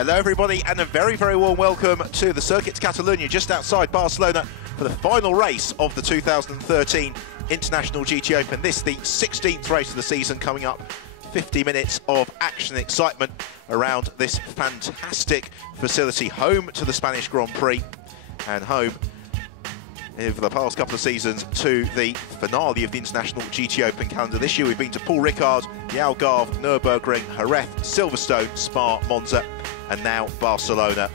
Hello everybody, and a very, very warm welcome to the Circuit de Catalunya just outside Barcelona for the final race of the 2013 International GT Open. This, the 16th race of the season, coming up. 50 minutes of action and excitement around this fantastic facility, home to the Spanish Grand Prix and home over the past couple of seasons to the finale of the International GT Open calendar. This year we've been to Paul Ricard, the Algarve, Nürburgring, Jerez, Silverstone, Spa, Monza, and now Barcelona.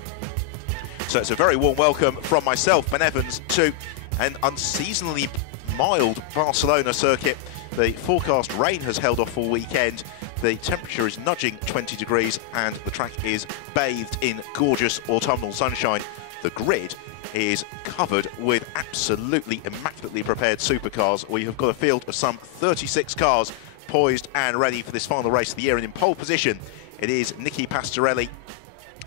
So it's a very warm welcome from myself, Ben Evans, to an unseasonably mild Barcelona circuit. The forecast rain has held off all weekend. The temperature is nudging 20 degrees and the track is bathed in gorgeous autumnal sunshine. The grid is covered with absolutely immaculately prepared supercars. We have got a field of some 36 cars poised and ready for this final race of the year, and in pole position it is Nicky Pastorelli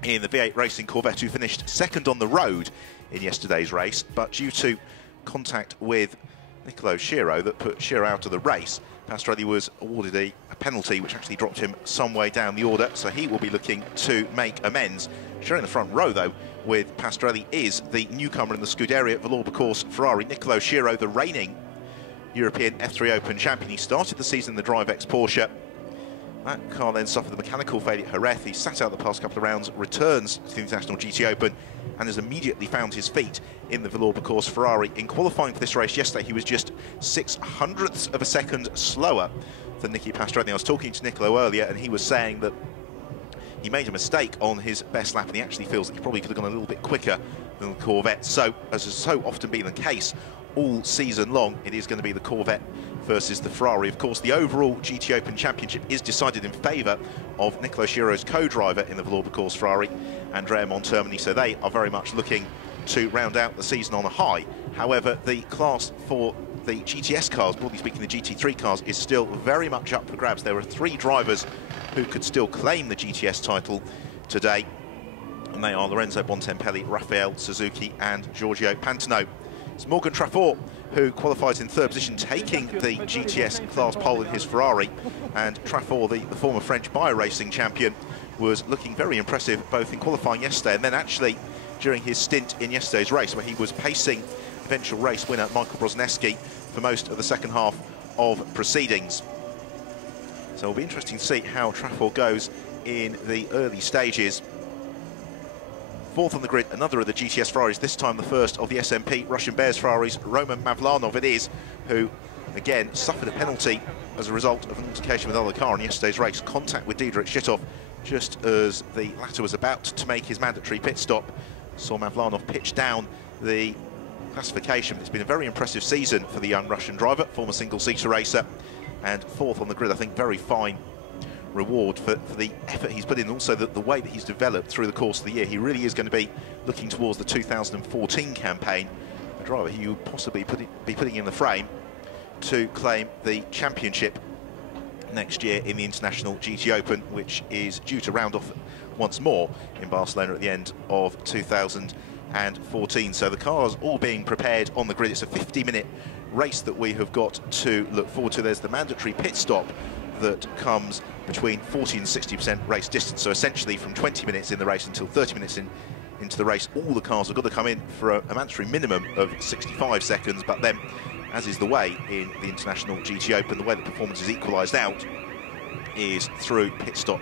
in the V8 Racing Corvette, who finished second on the road in yesterday's race, but due to contact with Nicolo Schiro that put Schiro out of the race, Pastorelli was awarded a penalty which actually dropped him some way down the order, so he will be looking to make amends. Schiro in the front row though with Pastorelli is the newcomer in the Scuderia Valour-Course Ferrari, Nicolo Schiro, the reigning European F3 Open champion. He started the season in the DriveX Porsche. That car then suffered a mechanical failure at Jerez. He sat out the past couple of rounds, returns to the International GT Open, and has immediately found his feet in the Valour-Course Ferrari. In qualifying for this race yesterday, he was just 0.06 of a second slower than Nicky Pastorelli. I was talking to Nicolo earlier, and he was saying that he made a mistake on his best lap, and he actually feels that he probably could have gone a little bit quicker than the Corvette. So, as has so often been the case all season long, it is going to be the Corvette versus the Ferrari. Of course, the overall GT Open Championship is decided in favour of Nicolo Schiro's co-driver in the Valour-Course Ferrari, Andrea Montermini, so they are very much looking to round out the season on a high. However, the class for the GTS cars, broadly speaking the GT3 cars, is still very much up for grabs. There are 3 drivers who could still claim the GTS title today, and they are Lorenzo Bontempelli, Rafael Suzuki and Giorgio Pantano. It's Morgan Traffort who qualifies in 3rd position, taking the GTS class pole in his Ferrari, and Traffort, the former French bio-racing champion, was looking very impressive both in qualifying yesterday and then actually during his stint in yesterday's race, where he was pacing eventual race winner Michael Brozneski for most of the second half of proceedings. So it'll be interesting to see how Traffort goes in the early stages. 4th on the grid, another of the GTS Ferraris, this time the first of the SMP Russian Bears Ferraris, Roman Mavlanov it is, who again suffered a penalty as a result of an altercation with another car in yesterday's race. Contact with Diederik Schittoff just as the latter was about to make his mandatory pit stop. Saw Mavlanov pitch down the classification. It's been a very impressive season for the young Russian driver, former single-seater racer, and 4th on the grid. I think very fine reward for the effort he's put in, also the way that he's developed through the course of the year. He really is going to be looking towards the 2014 campaign, a driver who will possibly be putting in the frame to claim the championship next year in the International GT Open, which is due to round off once more in Barcelona at the end of 2014. So the cars all being prepared on the grid. It's a 50-minute race that we have got to look forward to. There's the mandatory pit stop that comes between 40 and 60% race distance, so essentially from 20 minutes in the race until 30 minutes into the race, all the cars have got to come in for a mandatory minimum of 65 seconds, but then, as is the way in the International GT Open, the way the performance is equalised out is through pit stop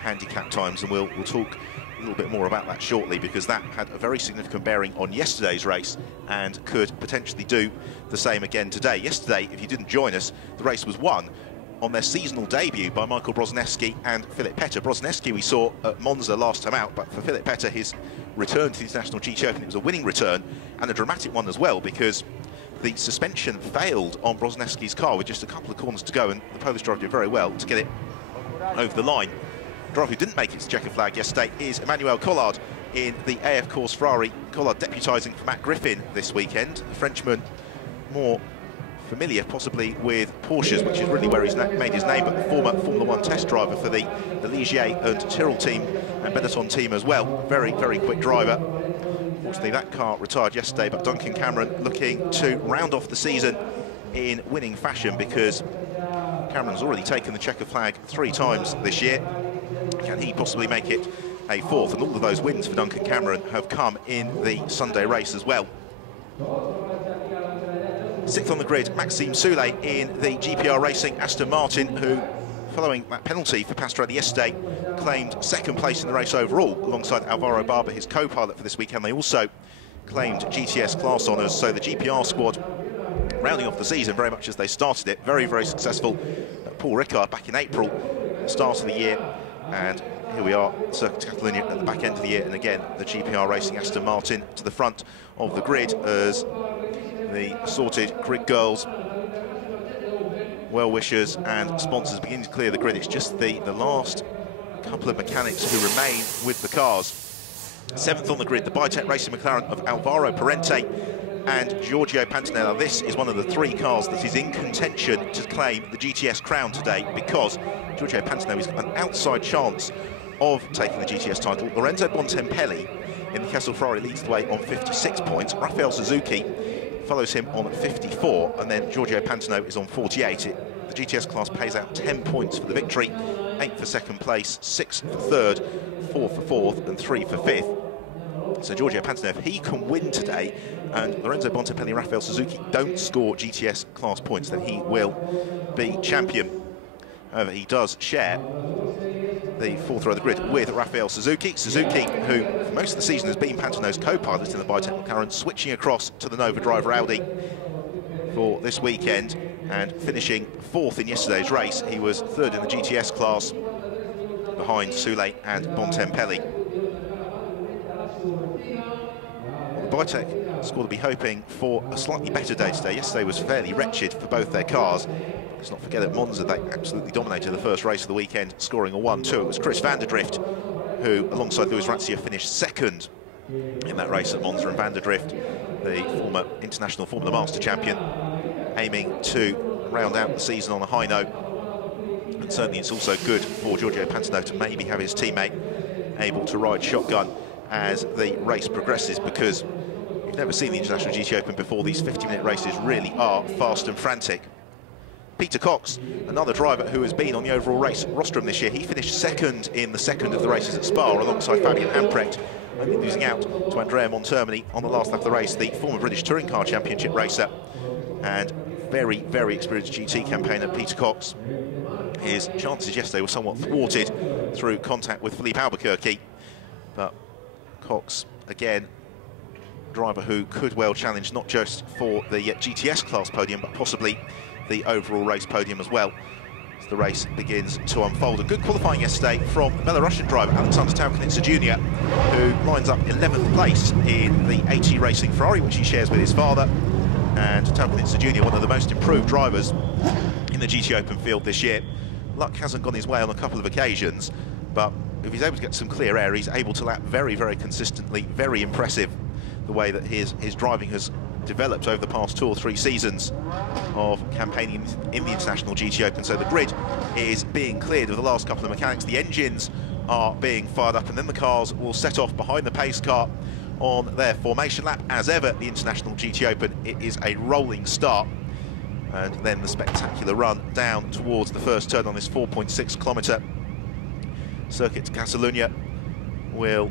handicap times, and we'll talk a little bit more about that shortly, because that had a very significant bearing on yesterday's race and could potentially do the same again today. Yesterday, if you didn't join us, the race was won on their seasonal debut by Michael Brozneski and Philip Petter. Brozneski we saw at Monza last time out, but for Philip Petter, his return to the International GT Open, it was a winning return, and a dramatic one as well, because the suspension failed on Brozneski's car with just a couple of corners to go, and the Polish driver did very well to get it over the line. The driver who didn't make it to checker flag yesterday is Emmanuel Collard in the AF Course Ferrari. Collard deputising for Matt Griffin this weekend. The Frenchman more familiar possibly with Porsches, which is really where he's made his name, but the former Formula 1 test driver for the Ligier and Tyrrell team and Benetton team as well. Very, very quick driver. Unfortunately, that car retired yesterday, but Duncan Cameron looking to round off the season in winning fashion, because Cameron's already taken the checker flag 3 times this year. Can he possibly make it a fourth, and all of those wins for Duncan Cameron have come in the Sunday race as well. Sixth on the grid, Maxime Soulet in the GPR Racing Aston Martin, who, following that penalty for Pastrelli yesterday, claimed second place in the race overall, alongside Alvaro Barber, his co-pilot for this weekend. They also claimed GTS class honours, so the GPR squad rounding off the season very much as they started it. Very, very successful. Paul Ricard back in April, start of the year, and here we are, Circuit Catalunya at the back end of the year, and again the GPR Racing Aston Martin to the front of the grid as the assorted grid girls, well-wishers and sponsors begin to clear the grid. It's just the last couple of mechanics who remain with the cars. Seventh on the grid, the Bitec Racing McLaren of Alvaro Parente and Giorgio Pantanella. This is one of the three cars that is in contention to claim the GTS crown today, because Giorgio Pantanella has got an outside chance of taking the GTS title. Lorenzo Bontempelli in the Kessel Ferrari leads the way on 56 points. Rafael Suzuki follows him on 54, and then Giorgio Pantano is on 48. The GTS class pays out 10 points for the victory, 8 for second place, 6 for third, 4 for fourth, and 3 for fifth. So Giorgio Pantano, if he can win today, and Lorenzo Bontempelli and Rafael Suzuki don't score GTS class points, then he will be champion. However, he does share the fourth row of the grid with Rafael Suzuki. Suzuki, who for most of the season has been Pantano's co-pilot in the Bitec McLaren, switching across to the Nova driver Audi for this weekend and finishing fourth in yesterday's race. He was third in the GTS class behind Soulet and Bontempelli. Well, the Bitec squad will be hoping for a slightly better day today. Yesterday was fairly wretched for both their cars. Let's not forget at Monza they absolutely dominated the first race of the weekend, scoring a 1-2. It was Chris van der Drift who, alongside Luis Razzia, finished second in that race at Monza, and van der Drift, the former international Formula Master champion, aiming to round out the season on a high note. And certainly it's also good for Giorgio Pantano to maybe have his teammate able to ride shotgun as the race progresses, because you've never seen the International GT Open before. These 50-minute races really are fast and frantic. Peter Cox, another driver who has been on the overall race rostrum this year, he finished second in the second of the races at Spa alongside Fabian Amprecht, only losing out to Andrea Montermini on the last lap of the race, the former British Touring Car Championship racer and very, very experienced GT campaigner Peter Cox. His chances yesterday were somewhat thwarted through contact with Philippe Albuquerque, but Cox, again, driver who could well challenge not just for the GTS class podium, but possibly the overall race podium as well, as the race begins to unfold. A good qualifying yesterday from Belarusian driver Alexander Taukanitsa Jr., who lines up 11th place in the AT Racing Ferrari, which he shares with his father. And Taukanitsa Jr., one of the most improved drivers in the GT Open field this year. Luck hasn't gone his way on a couple of occasions, but if he's able to get some clear air, he's able to lap very, very consistently. Very impressive the way that his driving has developed over the past 2 or 3 seasons of campaigning in the International GT Open. So the grid is being cleared of the last couple of mechanics. The engines are being fired up, and then the cars will set off behind the pace car on their formation lap. As ever, the International GT Open, it is a rolling start, and then the spectacular run down towards the first turn on this 4.6 kilometre Circuit Catalunya will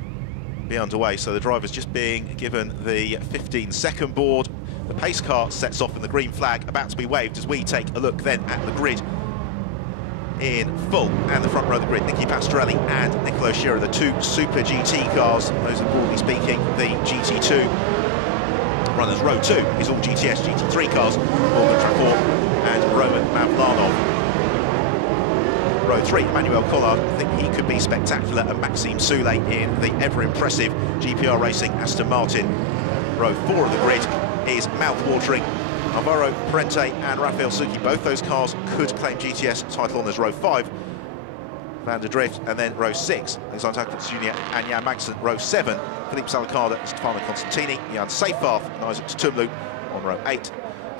be underway. So the driver's just being given the 15-second board. The pace car sets off in the green flag, about to be waved, as we take a look then at the grid in full. And the front row of the grid, Nicky Pastorelli and Nicolo Schira, the 2 Super GT cars. Those are, broadly speaking, the GT2 runners. Row 2 is all GTS GT3 cars, Morgan Trafford and Roman Mavlanov. Row 3, Emmanuel Collard, I think he could be spectacular, and Maxime Soulet in the ever-impressive GPR Racing Aston Martin. Row 4 of the grid is mouth-watering. Alvaro Parente and Rafael Suzuki, both those cars could claim GTS title honours. Row 5, Van der Drift, and then row 6, Alexander Taukanitsa Jr. and Jan Magnussen. Row 7, Philippe Salacada, Stefano Constantini, Jan Seyfarth and Isaac Tumlu on row 8.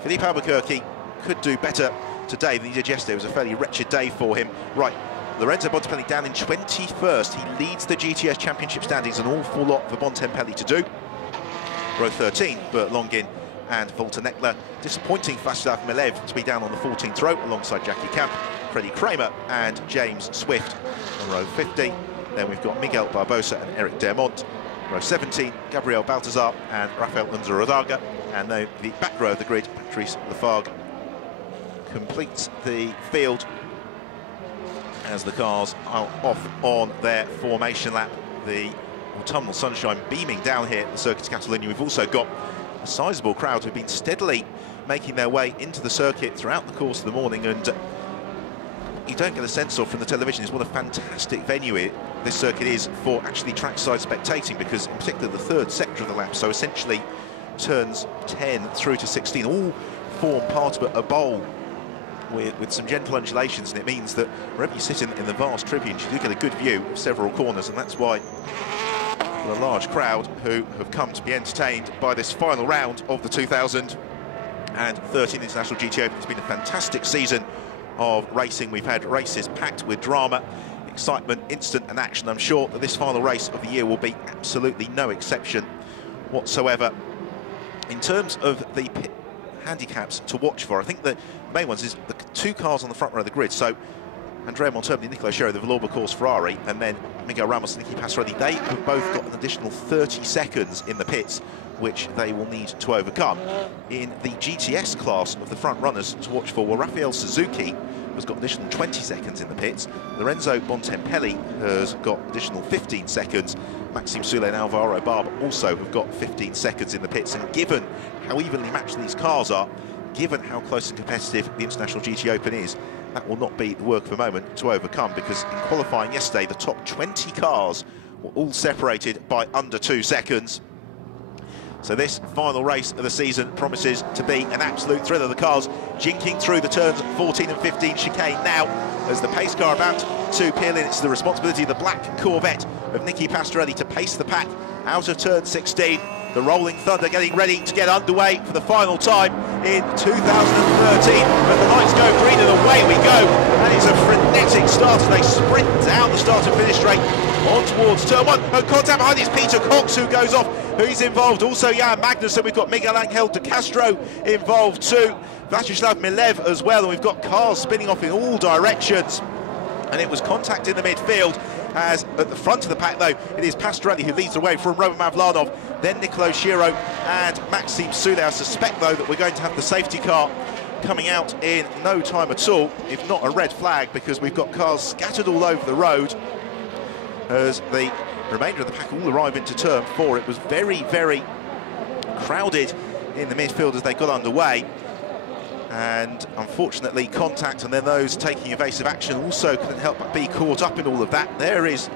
Philippe Albuquerque could do better today than he did yesterday. It was a fairly wretched day for him. Right, Lorenzo Bontempelli down in 21st. He leads the GTS Championship standings, an awful lot for Bontempelli to do. Row 13, Bert Longin and Walter Neckler. Disappointing Vaslav Milev to be down on the 14th row alongside Jackie Camp, Freddie Kramer and James Swift on row 50. Then we've got Miguel Barbosa and Eric Dermont. Row 17, Gabriel Baltazar and Rafael Unzuradaga. And the back row of the grid, Patrice Lafargue completes the field as the cars are off on their formation lap. The autumnal sunshine beaming down here at the Circuit Catalunya. We've also got a sizable crowd who've been steadily making their way into the circuit throughout the course of the morning, and you don't get a sense of from the television is what a fantastic venue this circuit is for actually trackside spectating, because in particular the third sector of the lap, so essentially turns 10 through to 16, all form part of a bowl with some gentle undulations, and it means that wherever you sit in the vast tribunes, you do get a good view of several corners, and that's why the large crowd who have come to be entertained by this final round of the 2013 International GT Open. It's been a fantastic season of racing. We've had races packed with drama, excitement, instant and action. I'm sure that this final race of the year will be absolutely no exception whatsoever. In terms of the handicaps to watch for, I think the main ones is the two cars on the front row of the grid. So Andrea Montermini and Nicolo Sciarro, the Villorba course Ferrari, and then Miguel Ramos and Nicky Pastorelli, they have both got an additional 30 seconds in the pits, which they will need to overcome. In the GTS class of the front runners to watch for, well, Rafael Suzuki has got additional 20 seconds in the pits. Lorenzo Bontempelli has got additional 15 seconds. Maxime Soule and Alvaro Barber also have got 15 seconds in the pits. And given how evenly matched these cars are, given how close and competitive the International GT Open is, that will not be the work of a moment to overcome, because in qualifying yesterday, the top 20 cars were all separated by under 2 seconds. So this final race of the season promises to be an absolute thrill of the cars jinking through the turns 14 and 15 chicane now as the pace car about to peel in. It's the responsibility of the black Corvette of Nicky Pastorelli to pace the pack out of turn 16. The Rolling Thunder getting ready to get underway for the final time in 2013. But the lights go green and away we go. And it's a frenetic start as they sprint down the start and finish straight on towards turn 1. And contact behind is Peter Cox, who goes off. Who's involved? Also Jan Magnussen. We've got Miguel Angel de Castro involved too. Vladislav Milev as well. And we've got cars spinning off in all directions. And it was contact in the midfield, as at the front of the pack, though, it is Pastorelli who leads the way from Roman Mavlanov, then Nicolo Sciarro and Maxime Soule. I suspect, though, that we're going to have the safety car coming out in no time at all, if not a red flag, because we've got cars scattered all over the road as the remainder of the pack all arrive into turn 4. It was very, very crowded in the midfield as they got underway. And unfortunately, contact and then those taking evasive action also couldn't help but be caught up in all of that. There is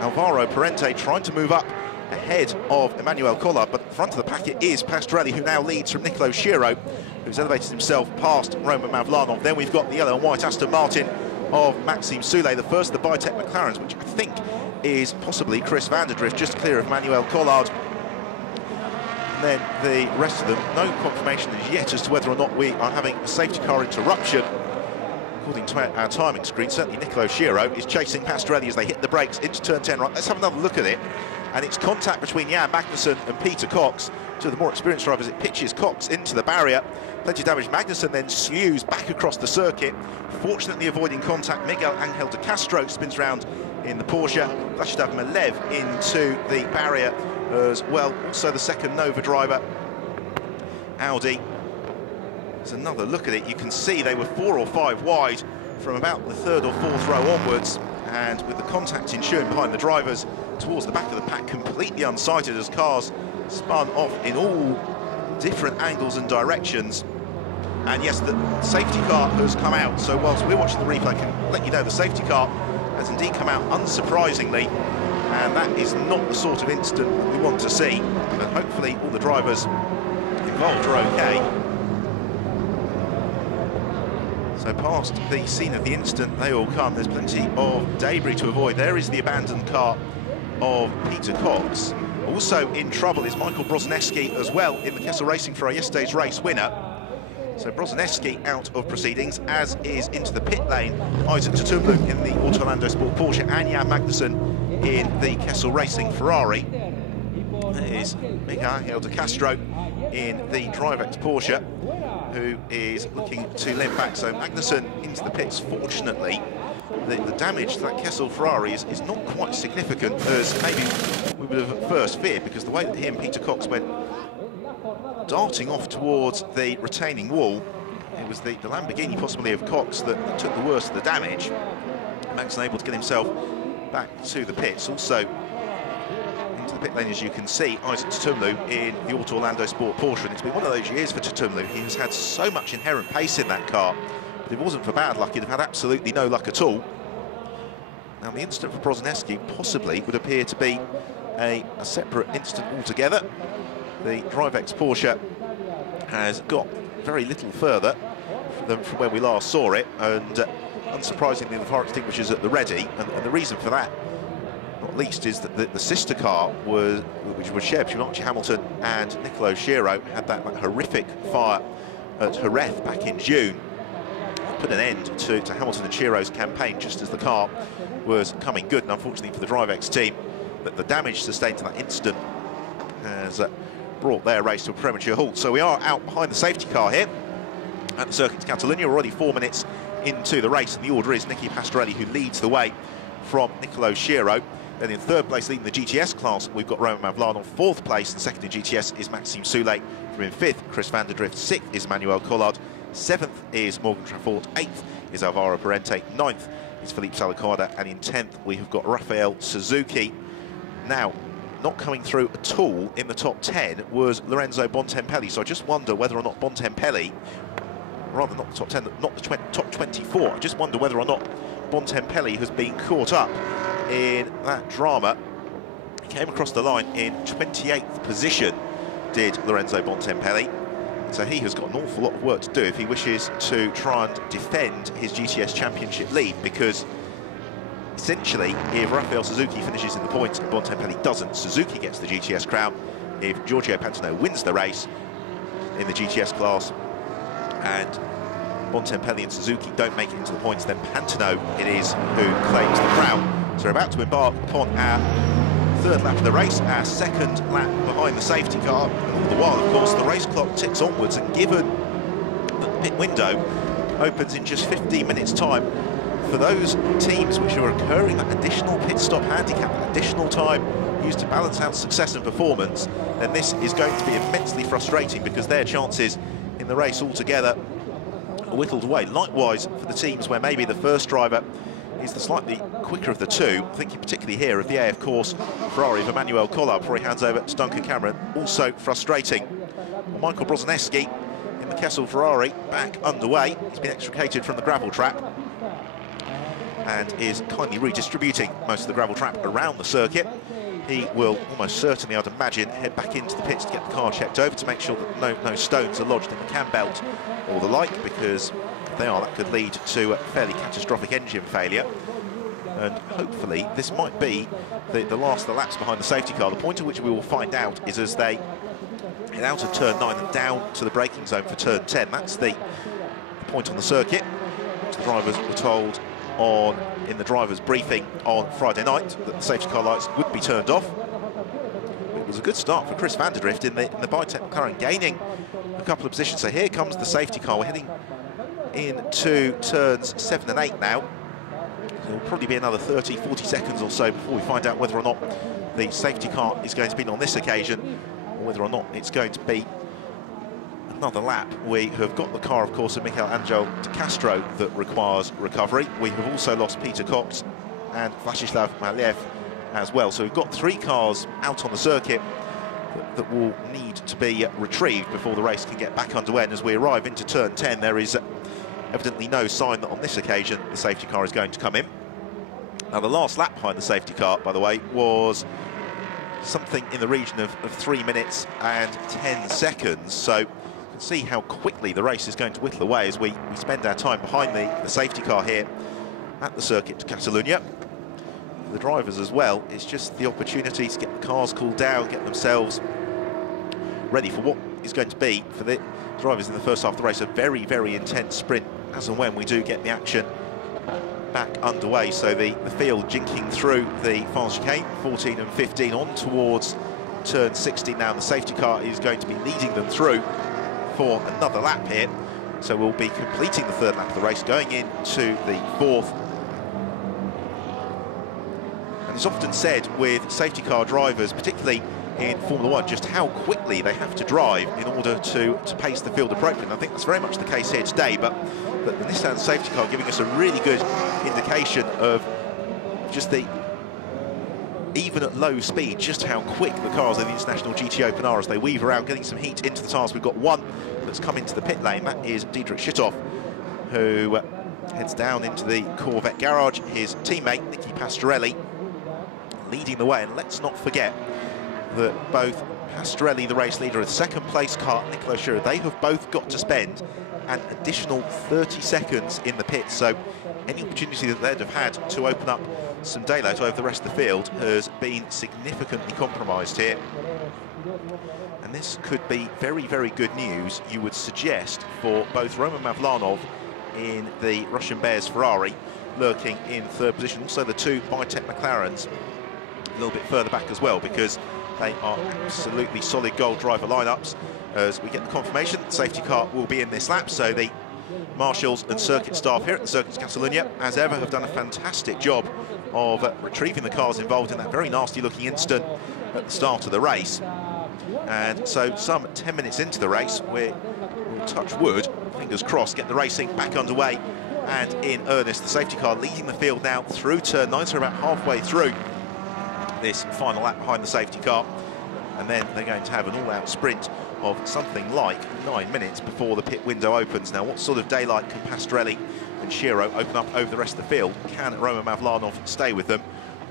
Alvaro Parente trying to move up ahead of Emmanuel Collard, but at the front of the pack it is Pastorelli, who now leads from Nicolo Sciarro, who's elevated himself past Roman Mavlanov. Then we've got the yellow and white Aston Martin of Maxime Soule, the first of the Bitech McLarens, which I think is possibly Chris van der Drift, just clear of Emmanuel Collard. Then the rest of them, no confirmation as yet as to whether or not we are having a safety car interruption. According to our timing screen, certainly Nicolo Sciarro is chasing Pastorelli as they hit the brakes into turn 10 right. Let's have another look at it. And it's contact between Jan Magnussen and Peter Cox. Two of the more experienced drivers, it pitches Cox into the barrier. Plenty of damage. Magnussen then slews back across the circuit. Fortunately avoiding contact, Miguel Angel de Castro spins round in the Porsche. Vladislav Milev into the barrier as well. Also the second Nova driver, Audi. There's another look at it. You can see they were 4 or 5 wide from about the 3rd or 4th row onwards, and with the contact ensuing behind the drivers towards the back of the pack, completely unsighted as cars spun off in all different angles and directions. And yes, the safety car has come out, so whilst we're watching the replay, I can let you know the safety car has indeed come out unsurprisingly, and that is not the sort of incident we want to see. But hopefully all the drivers involved are okay. So past the scene of the incident they all come. There's plenty of debris to avoid. There is the abandoned car of Peter Cox. Also in trouble is Michael Brozneski as well in the Kessel Racing for our yesterday's race winner. So Brozneski out of proceedings, as is into the pit lane Isaac Tutumlu in the Autolando Sport Porsche and Jan Magnussen in the Kessel Racing Ferrari. That is Miguel Angel de Castro in the Drivex Porsche, who is looking to limp back. So Magnussen into the pits, fortunately, the damage to that Kessel Ferrari is not quite significant as maybe we would have at first feared, because the way that he and Peter Cox went darting off towards the retaining wall, it was the Lamborghini possibly of Cox that took the worst of the damage. Max unable to get himself back to the pits. Also into the pit lane, as you can see, Isaac Tutumlu in the Auto Orlando Sport Porsche, and it's been one of those years for Tutumlu. He has had so much inherent pace in that car, but if it wasn't for bad luck, he'd have had absolutely no luck at all. Now, the incident for Brzezinski possibly would appear to be a separate incident altogether. The DriveX Porsche has got very little further than from where we last saw it, and unsurprisingly the fire extinguishers at the ready, and the reason for that, not least, is that the sister car, which was shared between Archie Hamilton and Nicolo Schiro, had that horrific fire at Jerez back in June. Put an end to Hamilton and Chiro's campaign just as the car was coming good, and unfortunately for the DriveX team, that the damage sustained to that incident has brought their race to a premature halt. So we are out behind the safety car here at the Circuit de Catalunya. We're already 4 minutes into the race, and the order is Nicky Pastorelli, who leads the way from Nicolo Schiro. Then in third place, leading the GTS class, we've got Roman Mavlan. On fourth place, and second in GTS, is Maxime Soulé. From in fifth, Chris van der Drift. Sixth is Manuel Collard. Seventh is Morgan Trafford. Eighth is Alvaro Parente. Ninth is Philippe Salacada. And in 10th, we have got Rafael Suzuki. Now, not coming through at all in the top 10 was Lorenzo Bontempelli. So I just wonder whether or not Bontempelli, rather not the top 10, not the top 24, I just wonder whether or not Bontempelli has been caught up in that drama. He came across the line in 28th position, did Lorenzo Bontempelli. So he has got an awful lot of work to do if he wishes to try and defend his GTS championship lead, because essentially, if Rafael Suzuki finishes in the points and Bontempelli doesn't, Suzuki gets the GTS crown. If Giorgio Pantano wins the race in the GTS class and Bontempelli and Suzuki don't make it into the points, then Pantano it is who claims the crown. So we're about to embark upon our third lap of the race, our second lap behind the safety car. And all the while, of course, the race clock ticks onwards, and given that the pit window opens in just 15 minutes' time, for those teams which are incurring that additional pit stop handicap, that additional time used to balance out success and performance, then this is going to be immensely frustrating, because their chances in the race altogether are whittled away. Likewise for the teams where maybe the first driver is the slightly quicker of the two, thinking particularly here of the AF Course Ferrari of Emmanuel Collard before he hands over to Duncan Cameron. Also frustrating, Michael Brzezinski in the Kessel Ferrari back underway. He's been extricated from the gravel trap and is kindly redistributing most of the gravel trap around the circuit. He will almost certainly, I'd imagine, head back into the pits to get the car checked over to make sure that no stones are lodged in the cam belt or the like, because if they are, that could lead to a fairly catastrophic engine failure. And hopefully this might be the last of the laps behind the safety car. The point at which we will find out is as they head out of turn 9 and down to the braking zone for turn 10. That's the point on the circuit, which the drivers were told in the driver's briefing on Friday night that the safety car lights would be turned off. It was a good start for Chris van der Drift in the Bitec McLaren, gaining a couple of positions. So here comes the safety car. We're heading into turns 7 and 8 now. There will probably be another 30-40 seconds or so before we find out whether or not the safety car is going to be on this occasion, or whether or not it's going to be another lap. We have got the car, of course, of Michael Angel de Castro that requires recovery. We have also lost Peter Cox and Vladislav Maliev as well. So we've got 3 cars out on the circuit that will need to be retrieved before the race can get back underway. And as we arrive into turn 10, there is evidently no sign that on this occasion the safety car is going to come in. Now, the last lap behind the safety car, by the way, was something in the region of 3 minutes and 10 seconds. So you can see how quickly the race is going to whittle away as we spend our time behind the safety car here at the Circuit de Catalunya. The drivers as well, it's just the opportunity to get the cars cooled down, get themselves ready for what is going to be, for the drivers in the first half of the race, a very, very intense sprint as and when we do get the action back underway. So the field jinking through the final chicane, 14 and 15 on towards turn 16 now. The safety car is going to be leading them through for another lap here. So we'll be completing the third lap of the race, going into the fourth And it's often said with safety car drivers, particularly in Formula One, just how quickly they have to drive in order to pace the field appropriately. And I think that's very much the case here today, but the Nissan safety car giving us a really good indication of just even at low speed, just how quick the cars in the International GT Open are as they weave around, getting some heat into the tyres. We've got one that's come into the pit lane. That is Diedrich Schitthoff, who heads down into the Corvette garage. His teammate, Nicky Pastorelli, leading the way. And let's not forget that both Pastorelli, the race leader, and the second place car, Nicola Schirra, they have both got to spend an additional 30 seconds in the pits. So any opportunity that they'd have had to open up some daylight over the rest of the field has been significantly compromised here. And this could be very, very good news, you would suggest, for both Roman Mavlanov in the Russian Bears Ferrari, lurking in third position. Also the two Bitech McLarens a little bit further back as well, because they are absolutely solid gold driver lineups. As we get the confirmation, the safety car will be in this lap, so the marshals and circuit staff here at the Circuits Catalunya, as ever, have done a fantastic job of retrieving the cars involved in that very nasty looking incident at the start of the race. And so some 10 minutes into the race, we'll touch wood, fingers crossed, get the racing back underway and in earnest. The safety car leading the field now through turn 9, so about halfway through this final lap behind the safety car, and then they're going to have an all-out sprint of something like 9 minutes before the pit window opens. Now, what sort of daylight can Pastorelli and Schirra open up over the rest of the field? Can Roman Mavlanov stay with them?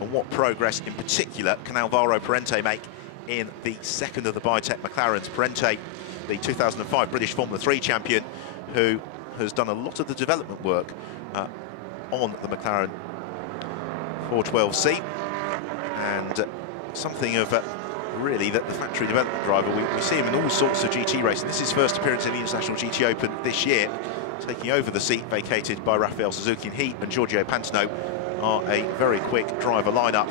And what progress in particular can Alvaro Parente make in the second of the Bitech McLarens? Parente, the 2005 British Formula 3 champion, who has done a lot of the development work on the McLaren 412C, and something of really that the factory development driver. We see him in all sorts of GT racing. This is his first appearance in the International GT Open this year, taking over the seat vacated by Rafael Suzuki, and he and Giorgio Pantano are a very quick driver lineup.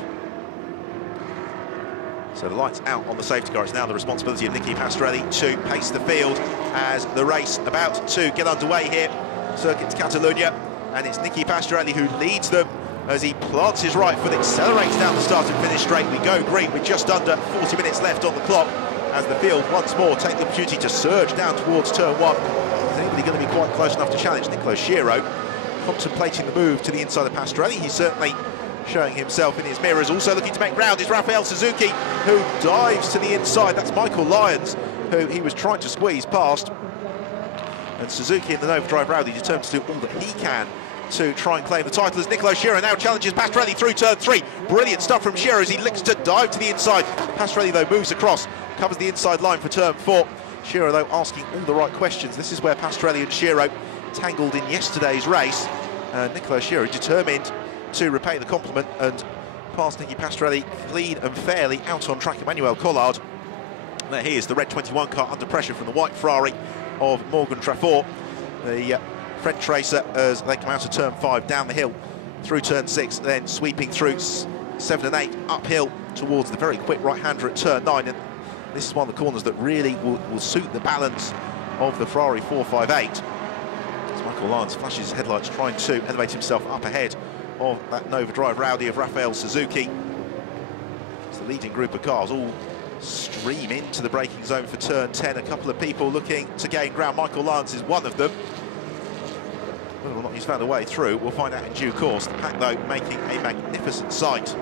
So the lights out on the safety car. It's now the responsibility of Nicky Pastorelli to pace the field as the race about to get underway here, Circuits Catalunya, and it's Nicky Pastorelli who leads them as he plants his right foot, accelerates down the start and finish straight. We go green with just under 40 minutes left on the clock as the field once more take the opportunity to surge down towards turn 1. Is anybody going to be quite close enough to challenge? Nicola Schirra contemplating the move to the inside of Pastorelli. He's certainly showing himself in his mirrors. Also looking to make ground is Rafael Suzuki, who dives to the inside. That's Michael Lyons, who he was trying to squeeze past. And Suzuki in the Nova Drive Rowdy determined to do all that he can to try and claim the title, as Nicola Schirra now challenges Pastorelli through turn 3. Brilliant stuff from Schirra as he looks to dive to the inside. Pastorelli, though, moves across, covers the inside line for turn 4. Schirra, though, asking all the right questions. This is where Pastorelli and Schirra tangled in yesterday's race. Nicola Schirra determined to repay the compliment and pass Nicky Pastorelli clean and fairly out on track. Emmanuel Collard, there he is, the red 21 car under pressure from the white Ferrari of Morgan Trafort. The French racer, as they come out of turn 5 down the hill through turn 6, then sweeping through 7 and 8 uphill towards the very quick right-hander at turn 9. And this is one of the corners that really will suit the balance of the Ferrari 458. As Michael Lyons flashes his headlights, trying to elevate himself up ahead of that Nova Drive Rowdy of Rafael Suzuki. It's the leading group of cars all stream into the braking zone for turn 10. A couple of people looking to gain ground. Michael Lyons is one of them. Whether or not he's found a way through, we'll find out in due course. The pack, though, making a magnificent sight.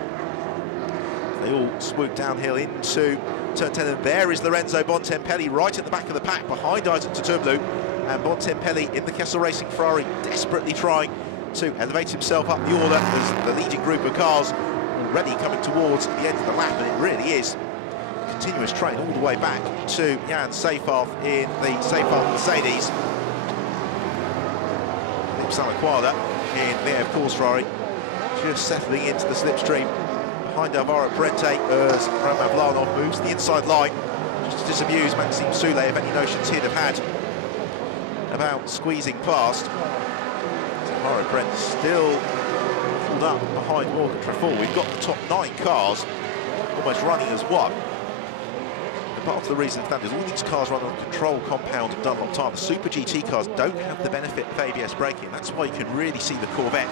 They all swoop downhill into turn 10, and there is Lorenzo Bontempelli right at the back of the pack, behind Isaac Tutumlu, and Bontempelli in the Kessel Racing Ferrari, desperately trying to elevate himself up the order as the leading group of cars already coming towards the end of the lap, and it really is a continuous train all the way back to Jan Seyfarth in the Seyfarth Mercedes. Salaquada in the of course Ferrari, just settling into the slipstream behind Alvaro Parente as Roman Mavlanov moves to the inside line, just to disabuse Maxime Soulet of any notions he'd have had about squeezing past. Alvaro Parente still pulled up behind Morgan Trafort. We've got the top 9 cars almost running as one. Part of the reason for that is all these cars run on control compound and Dunlop tyre. The Super GT cars don't have the benefit of ABS braking. That's why you can really see the Corvette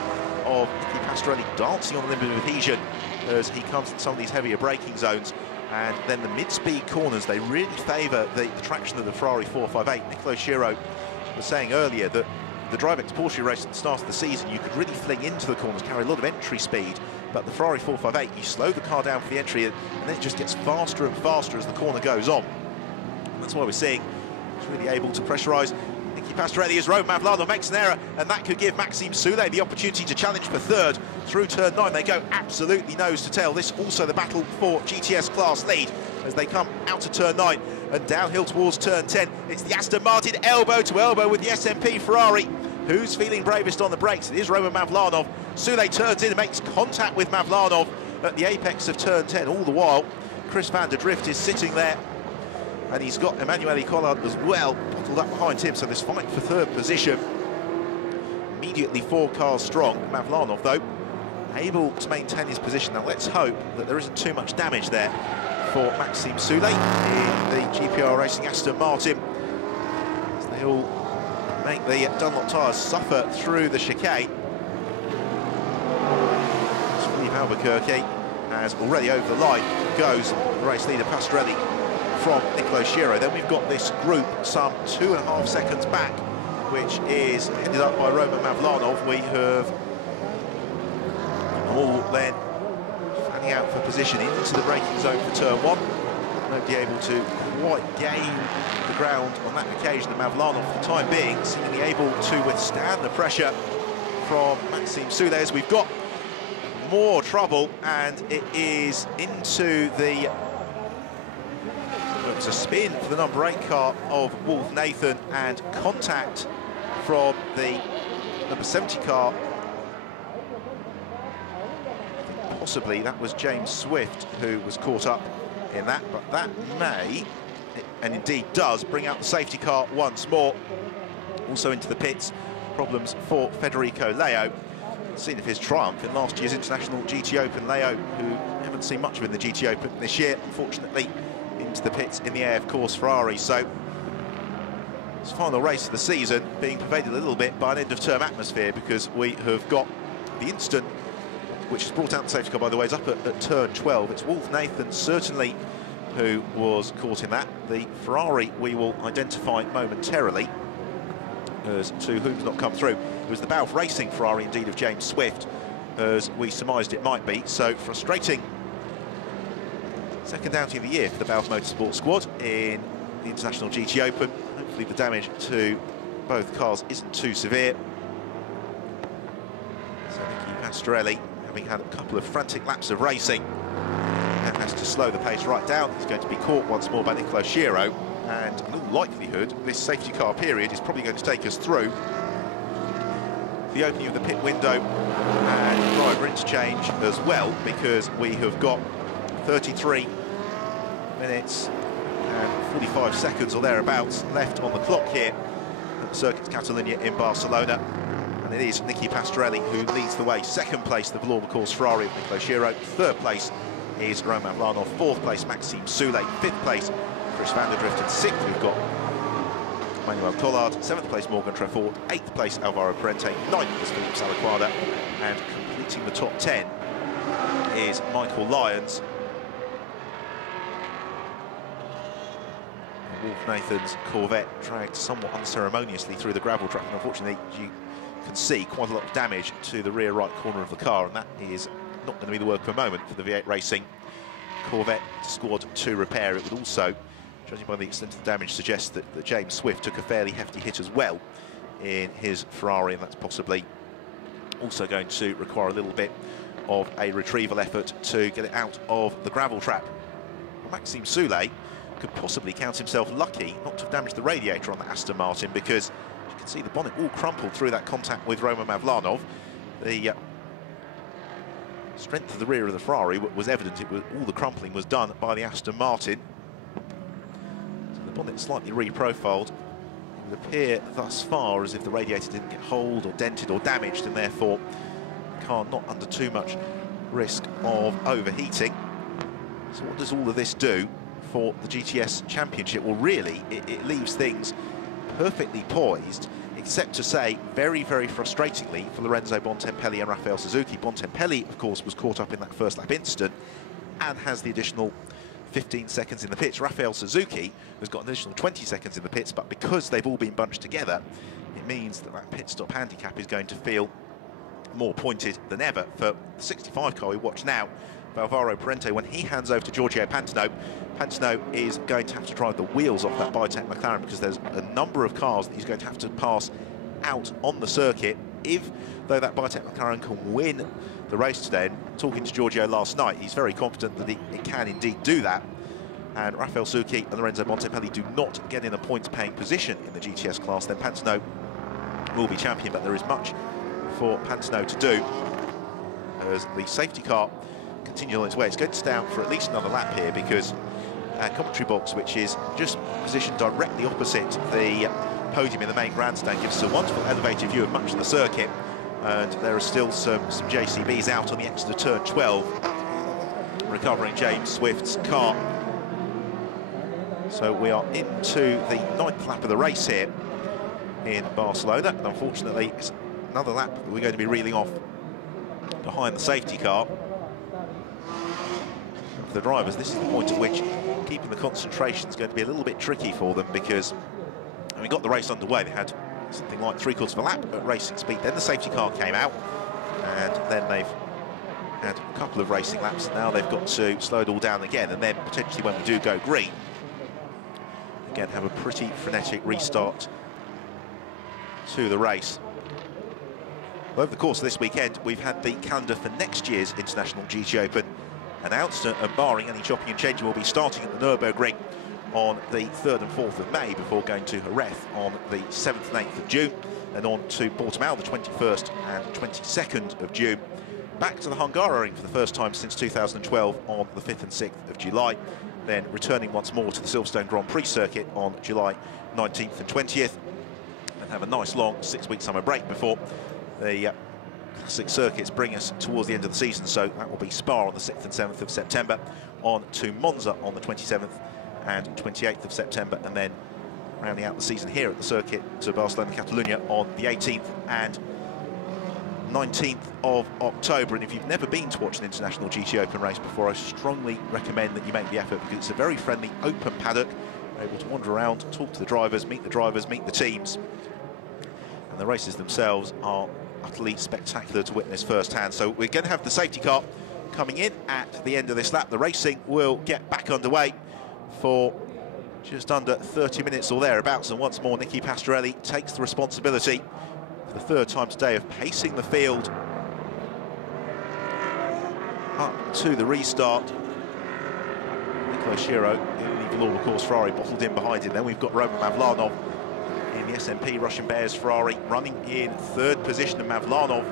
of Nicky Pastorelli dancing on the limit of adhesion as he comes in some of these heavier braking zones. And then the mid-speed corners, they really favour the traction of the Ferrari 458. Nicolo Schiro was saying earlier that the DriveX Porsche race at the start of the season, you could really fling into the corners, carry a lot of entry speed, but the Ferrari 458, you slow the car down for the entry, and then it just gets faster and faster as the corner goes on. And that's why we're seeing it's really able to pressurise Nicky Pastorelli as Roman Mavlanov makes an error, and that could give Maxime Soulé the opportunity to challenge for third through turn 9. They go absolutely nose to tail. This also the battle for GTS class lead as they come out of turn 9 and downhill towards turn 10. It's the Aston Martin elbow to elbow with the SMP Ferrari. Who's feeling bravest on the brakes? It is Roman Mavlanov. Soulé turns in and makes contact with Mavlanov at the apex of turn 10. All the while, Chris van der Drift is sitting there, and he's got Emanuele Collard as well, bottled up behind him, so this fight for third position. Immediately 4 cars strong. Mavlanov, though, able to maintain his position. Now, let's hope that there isn't too much damage there for Maxime Soulé in the GPR Racing Aston Martin, as they all make the Dunlop tyres suffer through the chicane. Philippe Albuquerque has already over the line, goes the race leader Pastorelli from Nicolo Schiro. Then we've got this group some 2.5 seconds back, which is headed up by Roman Mavlanov. We have all then fanning out for position into the braking zone for turn 1. Nobody able to quite gain the ground on that occasion. And Mavlanov, for the time being, seemingly able to withstand the pressure from Maxime Soulé as we've got more trouble, and it is into the... It's a spin for the number 8 car of Wolf Nathan, and contact from the number 70 car. Possibly that was James Swift who was caught up in that, but that may, and indeed does, bring out the safety car once more. Also into the pits, problems for Federico Leo. Scene of his triumph in last year's International GT Open. Leo, who haven't seen much of in the GT Open this year, unfortunately, into the pits in the AF Course Ferrari. So this final race of the season being pervaded a little bit by an end-of-term atmosphere, because we have got the instant, which has brought out the safety car, by the way, is up at turn 12. It's Wolf Nathan, certainly, who was caught in that. The Ferrari we will identify momentarily as to who's not come through. It was the Balfe Racing Ferrari, indeed, of James Swift, as we surmised it might be. So frustrating second outing of the year for the Balfe Motorsport squad in the International GT Open. Hopefully the damage to both cars isn't too severe. So Nicky Pastorelli, having had a couple of frantic laps of racing, and has to slow the pace right down. He's going to be caught once more by Nicolo Schiro, and in all likelihood this safety car period is probably going to take us through the opening of the pit window and driver interchange as well, because we have got 33 minutes and 45 seconds or thereabouts left on the clock here at the Circuit Catalunya in Barcelona. And it is Nicky Pastorelli who leads the way. Second place, the Valour Course Ferrari of Nicolo Schiro. Third place is Roman Mavlanov. Fourth place, Maxime Soulé. Fifth place, Chris van der Drift. And sixth, we've got Emanuele Collard. Seventh place, Morgan Treffort. Eighth place, Alvaro Parente. Ninth is Philippe Salaquada. And completing the top 10 is Michael Lyons. Wolf Nathan's Corvette dragged somewhat unceremoniously through the gravel trap, and unfortunately you can see quite a lot of damage to the rear right corner of the car, and that is not going to be the work of a moment for the V8 Racing Corvette squad to repair. It would also, judging by the extent of the damage, suggest that James Swift took a fairly hefty hit as well in his Ferrari, and that's possibly also going to require a little bit of a retrieval effort to get it out of the gravel trap. Well, Maxime Soulé could possibly count himself lucky not to have damaged the radiator on the Aston Martin, because you can see the bonnet all crumpled through that contact with Roman Mavlanov. The strength of the rear of the Ferrari was evident. All the crumpling was done by the Aston Martin. So the bonnet slightly reprofiled. It would appear thus far as if the radiator didn't get holed or dented or damaged, and therefore the car not under too much risk of overheating. So what does all of this do for the GTS Championship? Well, really, it leaves things perfectly poised except to say, very, very frustratingly for Lorenzo Bontempelli and Raphael Suzuki. Bontempelli, of course, was caught up in that first lap incident and has the additional 15 seconds in the pits. Raphael Suzuki has got an additional 20 seconds in the pits, but because they've all been bunched together, it means that that pit stop handicap is going to feel more pointed than ever for the 65 car we watch now. Alvaro Parente, when he hands over to Giorgio Pantano, Pantano is going to have to drive the wheels off that Biotech McLaren, because there's a number of cars that he's going to have to pass out on the circuit. Though that Biotech McLaren can win the race today, and talking to Giorgio last night, he's very confident that it can indeed do that. And Raphael Suzuki and Lorenzo Bontempelli do not get in a points-paying position in the GTS class, then Pantano will be champion, but there is much for Pantano to do as the safety car continues on its way. It's going to stay out for at least another lap here, because our commentary box, which is just positioned directly opposite the podium in the main grandstand, gives us a wonderful elevated view of much of the circuit, and there are still some JCBs out on the exit of turn 12, recovering James Swift's car. So we are into the 9th lap of the race here in Barcelona, and unfortunately it's another lap that we're going to be reeling off behind the safety car. For the drivers, this is the point at which keeping the concentration is going to be a little bit tricky for them, because when we got the race underway, they had something like 3/4 of a lap at racing speed. Then the safety car came out, and then they've had a couple of racing laps, and now they've got to slow it all down again, and then potentially when we do go green, again have a pretty frenetic restart to the race. Over the course of this weekend, we've had the calendar for next year's International GT Open announced, and barring any chopping and changing, we'll be starting at the Nürburgring on the 3rd and 4th of May before going to Jerez on the 7th and 8th of June, and on to Portimao the 21st and 22nd of June. Back to the Hungaroring for the first time since 2012 on the 5th and 6th of July, then returning once more to the Silverstone Grand Prix circuit on July 19th and 20th, and have a nice long 6-week summer break before the classic circuits bring us towards the end of the season. So that will be Spa on the 6th and 7th of September, on to Monza on the 27th and 28th of September, and then rounding out the season here at the circuit to Barcelona, Catalunya on the 18th and 19th of October. And if you've never been to watch an International GT Open race before, I strongly recommend that you make the effort, because it's a very friendly, open paddock. You're able to wander around, talk to the drivers, meet the teams, and the races themselves are utterly spectacular to witness firsthand. So we're going to have the safety car coming in at the end of this lap. The racing will get back underway for just under 30 minutes or thereabouts, and once more Nicky Pastorelli takes the responsibility for the 3rd time today of pacing the field up to the restart. Nicola Schiro, the Valor, of course, Ferrari bottled in behind him. Then we've got Roman Mavlanov in the SMP Russian Bears Ferrari running in 3rd position, and Mavlanov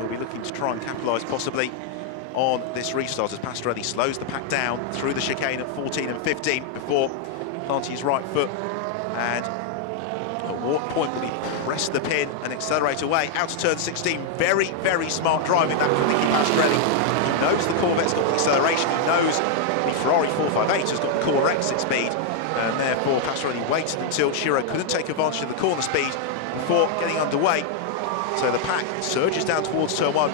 will be looking to try and capitalise possibly on this restart as Pastorelli slows the pack down through the chicane at 14 and 15 before planting his right foot, and at what point will he press the pin and accelerate away out to turn 16. Very, very smart driving that from Nicky Pastorelli. He knows the Corvette's got the acceleration, he knows the Ferrari 458 has got the corner exit speed, and therefore Pastorelli waited until Schiro couldn't take advantage of the corner speed before getting underway. So the pack surges down towards turn 1.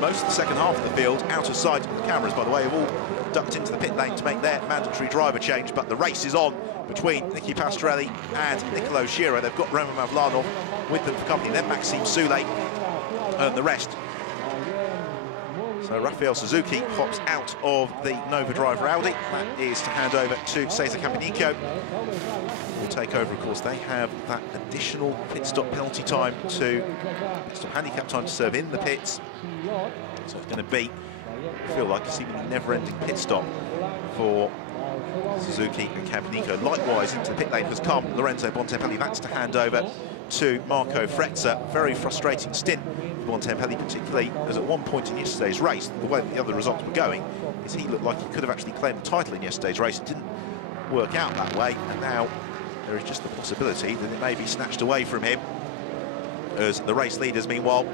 Most of the second half of the field out of sight of the cameras, by the way, have all ducked into the pit lane to make their mandatory driver change, but the race is on between Nicky Pastorelli and Nicolo Schiro. They've got Roman Mavlanov with them for company, then Maxime Soulé and the rest. So Raphael Suzuki hops out of the Nova driver Audi. That is to hand over to Cesar Capenico. Will take over, of course. They have that additional pit stop penalty time pit stop handicap time to serve in the pits. So it's going to be, I feel like, a seemingly never-ending pit stop for Suzuki and Capenico. Likewise, into the pit lane has come Lorenzo Bontempelli. That's to hand over to Marco Frezza. Very frustrating stint for Bontempelli, particularly as at one point in yesterday's race, the way that the other results were going, is he looked like he could have actually claimed the title in yesterday's race. It didn't work out that way, and now there is just the possibility that it may be snatched away from him, as the race leaders, meanwhile,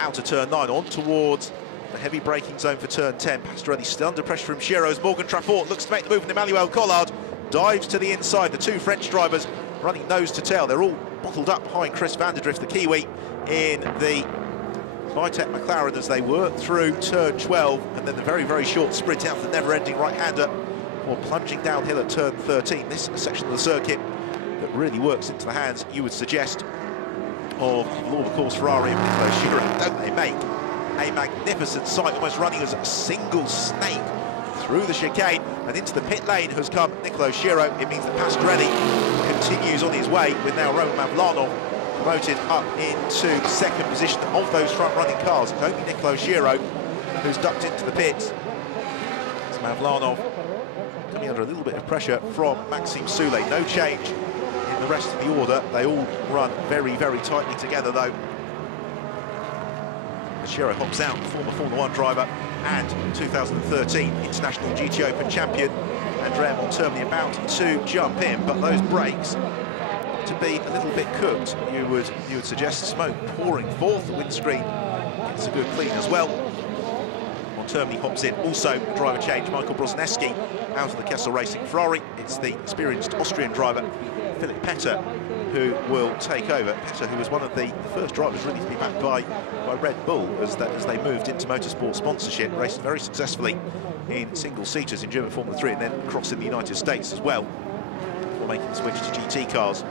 out of turn 9 on towards the heavy braking zone for turn 10. Pastorelli still under pressure from Chiro's. Morgan Traffort looks to make the move, and Emmanuel Collard dives to the inside. The two French drivers running nose to tail. They're all bottled up behind Chris van der Drift, the Kiwi, in the BARCELONA McLaren as they work through turn 12, and then the very, very short sprint out the never-ending right-hander or plunging downhill at turn 13. This section of the circuit that really works into the hands, you would suggest, of Lord Course Ferrari and Nicola Schiro. Don't they make a magnificent sight, almost running as a single snake through the chicane, and into the pit lane has come Nicola Schiro. It means that Pastorelli continues on his way, with now Roman Mavlanov promoted up into second position of those front-running cars. It's only Nicola Schiro who's ducked into the pits. It's Mavlanov coming under a little bit of pressure from Maxime Soulet. No change in the rest of the order. They all run very, very tightly together, though. Schiro hops out, former Formula 1 driver and 2013 International GT Open champion. Andrea Montermini about to jump in, but those brakes to be a little bit cooked. You would suggest. Smoke pouring forth. The windscreen gets a good clean as well. Montermini hops in. Also, driver change. Michael Brozneski out of the Kessel Racing Ferrari. It's the experienced Austrian driver, Philipp Petter, who will take over. Petter, who was one of the first drivers really to be backed by Red Bull as they moved into motorsport sponsorship, raced very successfully in single-seaters in German Formula 3 and then across in the United States as well, before making the switch to GT cars.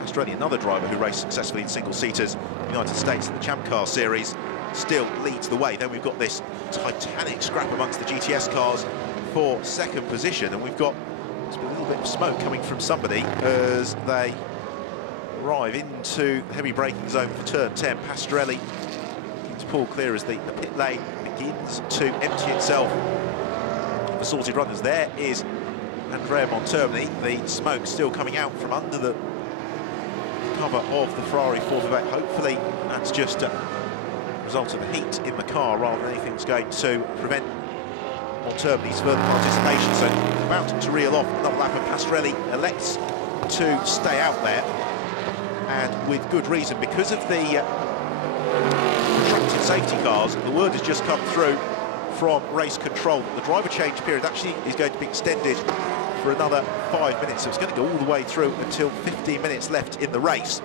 Pastorelli, another driver who raced successfully in single-seaters in the United States in the Champ Car Series, still leads the way. Then we've got this titanic scrap amongst the GTS cars for second position, and we've got a little bit of smoke coming from somebody as they arrive into the heavy braking zone for turn 10. Pastorelli to pull clear as the pit lane begins to empty itself for sorted runners. There is Andrea Montermini. The smoke still coming out from under the cover of the Ferrari 458. Hopefully that's just a result of the heat in the car rather than anything's going to prevent Montermini's further participation. So about to reel off another lap, and Pastorelli elects to stay out there, and with good reason, because of the contracted safety cars. The word has just come through from race control. The driver change period actually is going to be extended for another 5 minutes, so it's going to go all the way through until 15 minutes left in the race.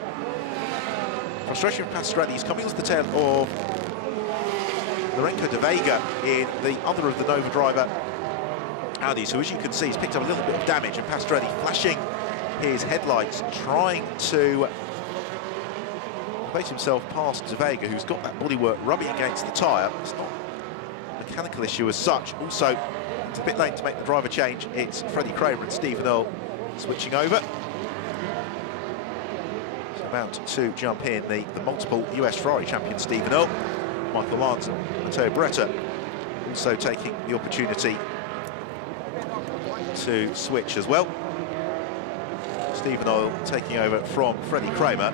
Frustration from Pastorelli. He's coming off the tail of Lorenzo de Vega in the other of the Nova driver Audis, who, as you can see, has picked up a little bit of damage, and Pastorelli flashing his headlights, trying to place himself past de Vega, who's got that bodywork rubbing against the tyre. It's not a mechanical issue as such. Also, into the pit lane to make the driver change, it's Freddie Kramer and Stephen Earle switching over. So about to jump in the multiple US Ferrari champion Stephen Earle. Michael Lance and Matteo Beretta also taking the opportunity to switch as well. Stephen Earle taking over from Freddie Kramer.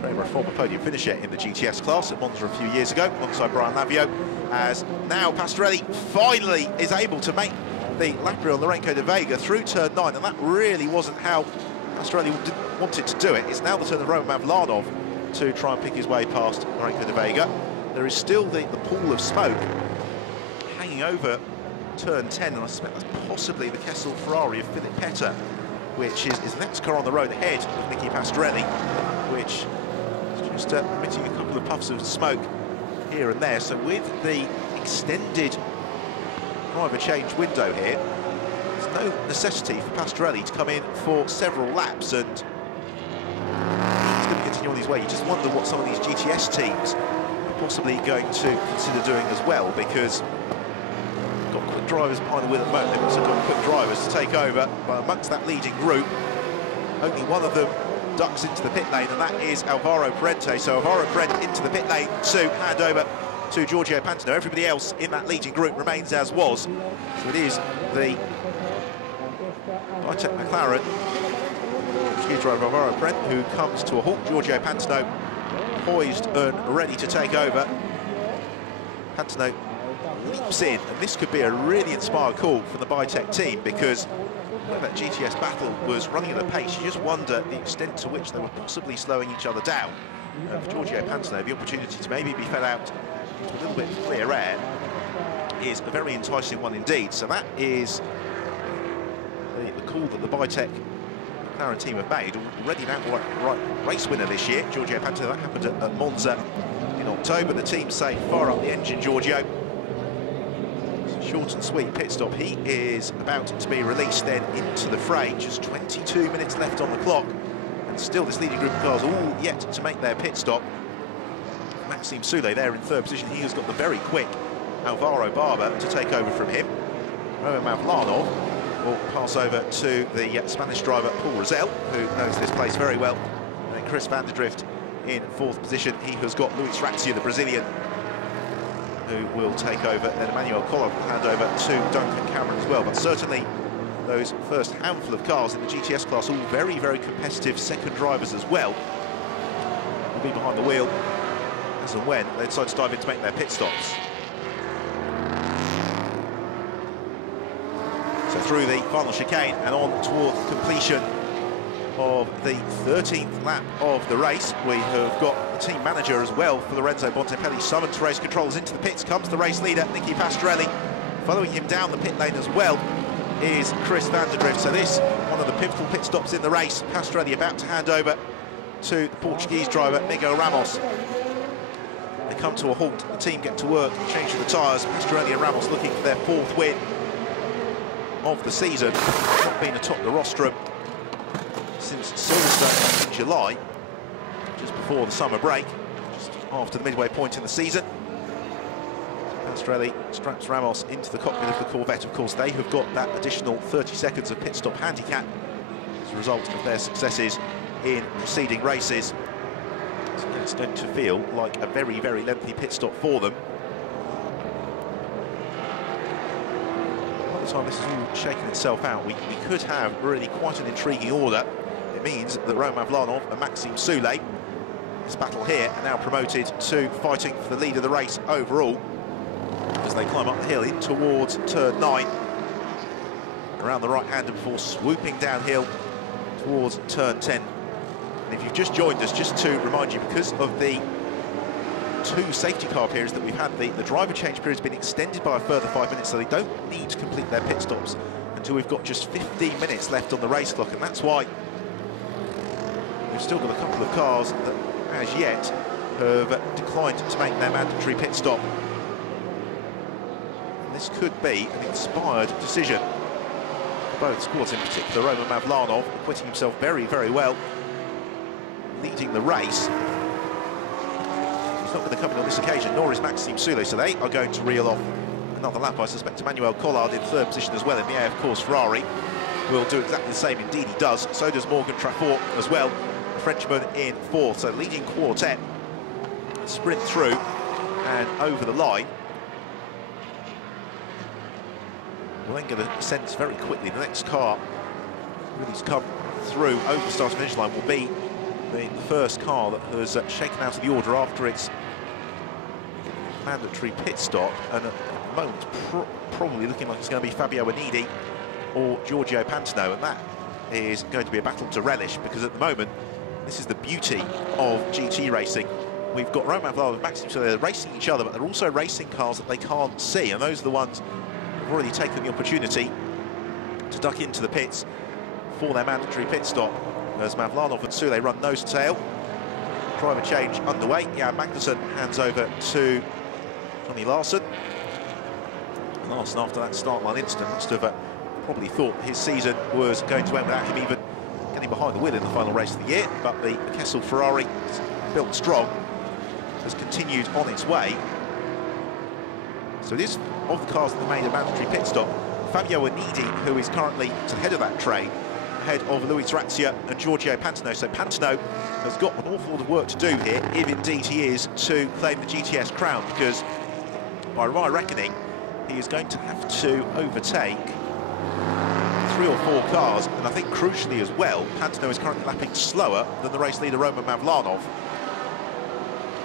Kramer, a former podium finisher in the GTS class at Monza a few years ago, alongside Brian Lavio, as now Pastorelli finally is able to make the Lapri on Lorenzo de Vega through turn 9, and that really wasn't how Pastorelli wanted to do it. It's now the turn of Roman Mavlanov to try and pick his way past Lorenzo de Vega. There is still the pool of smoke hanging over turn 10, and I suspect that's possibly the Kessel Ferrari of Philipp Petter, which is the next car on the road ahead of Nicky Pastorelli, which is just emitting a couple of puffs of smoke here and there. So with the extended driver change window here, there's no necessity for Pastorelli to come in for several laps, and he's going to continue on his way. You just wonder what some of these GTS teams are possibly going to consider doing as well, because they've got quick drivers behind the wheel at the moment. They've also got quick drivers to take over, but amongst that leading group, only one of them ducks into the pit lane, and that is Alvaro Parente. So Alvaro Parente into the pit lane to hand over to Giorgio Pantano. Everybody else in that leading group remains as was. So it is the BARCELONA McLaren ski driver Alvaro Parente who comes to a halt. Giorgio Pantano poised and ready to take over. Pantano leaps in, and this could be a really inspired call from the Bitech team, because that GTS battle was running at a pace. You just wonder the extent to which they were possibly slowing each other down. For Giorgio Pantano, the opportunity to maybe be fed out into a little bit of clear air is a very enticing one indeed. So that is the call that the Bitech McLaren team have made. Already an outright race winner this year, Giorgio Pantano. That happened at Monza in October. The team say fire up the engine, Giorgio. Short and sweet pit stop. He is about to be released then into the fray. Just 22 minutes left on the clock, and still this leading group of cars all yet to make their pit stop. Maxime Soulé there in third position. He has got the very quick Alvaro Barber to take over from him. Roman Mavlanov will pass over to the Spanish driver Paul Rosell, who knows this place very well. And Chris van der Drift in fourth position. He has got Luis Razia, the Brazilian, who will take over. Then Emmanuel Collard will hand over to Duncan Cameron as well. But certainly those first handful of cars in the GTS class, all very, very competitive second drivers as well, will be behind the wheel as and when they decide to dive in to make their pit stops. So through the final chicane and on toward completion of the 13th lap of the race, we have got the team manager as well for Lorenzo Bontempelli summoned to race controls. Into the pits comes the race leader, Nicky Pastorelli. Following him down the pit lane as well is Chris van der Drift. So this, one of the pivotal pit stops in the race. Pastorelli about to hand over to the Portuguese driver, Miguel Ramos. They come to a halt, the team get to work, change the tyres. Pastorelli and Ramos looking for their fourth win of the season. Not been atop the rostrum since Silverstone in July, just before the summer break, just after the midway point in the season. Pastorelli straps Ramos into the cockpit of the Corvette. Of course, they have got that additional 30 seconds of pit stop handicap as a result of their successes in preceding races. So it's going to feel like a very, very lengthy pit stop for them. By the time this is all shaking itself out, we could have really quite an intriguing order. It means that Roman Mavlanov and Maxime Soulé, this battle here, are now promoted to fighting for the lead of the race overall as they climb up the hill in towards turn 9, around the right hander before swooping downhill towards turn 10. And if you've just joined us, just to remind you, because of the 2 safety car periods that we've had, the driver change period has been extended by a further 5 minutes, so they don't need to complete their pit stops until we've got just 15 minutes left on the race clock, and that's why we've still got a couple of cars that, as yet, have declined to make their mandatory pit stop. And this could be an inspired decision for both squads, in particular Roman Mavlanov, acquitting himself very, very well, leading the race. He's not going to come in on this occasion, nor is Maxime Soulé, so they are going to reel off another lap. I suspect Emmanuel Collard in third position as well in the air. Of course, Ferrari will do exactly the same. Indeed he does. So does Morgan Traffort as well, the Frenchman in fourth. So leading quartet sprint through and over the line. We'll then get a sense very quickly. The next car really to come through over the start and finish line will be the first car that has shaken out of the order after its mandatory pit stop, and at the moment probably looking like it's going to be Fabio Annidi or Giorgio Pantano, and that is going to be a battle to relish, because at the moment this is the beauty of GT racing. We've got Roman Mavlanov and Maxime, so they're racing each other, but they're also racing cars that they can't see, and those are the ones who've already taken the opportunity to duck into the pits for their mandatory pit stop. As Mavlanov and Soulé run nose to tail. Driver change underway. Jan Magnussen hands over to Johnny Larsson. Larsson, after that start line incident, must have probably thought his season was going to end without him even getting behind the wheel in the final race of the year. But the Kessel Ferrari, built strong, has continued on its way. So it is, of the cars that made a mandatory pit stop, Fabio Annidi, who is currently to the head of that train, ahead of Luis Razia and Giorgio Pantano. So Pantano has got an awful lot of work to do here, if indeed he is to claim the GTS crown, because by my reckoning, he is going to have to overtake 3 or 4 cars, and I think crucially as well, Pantano is currently lapping slower than the race leader Roman Mavlanov.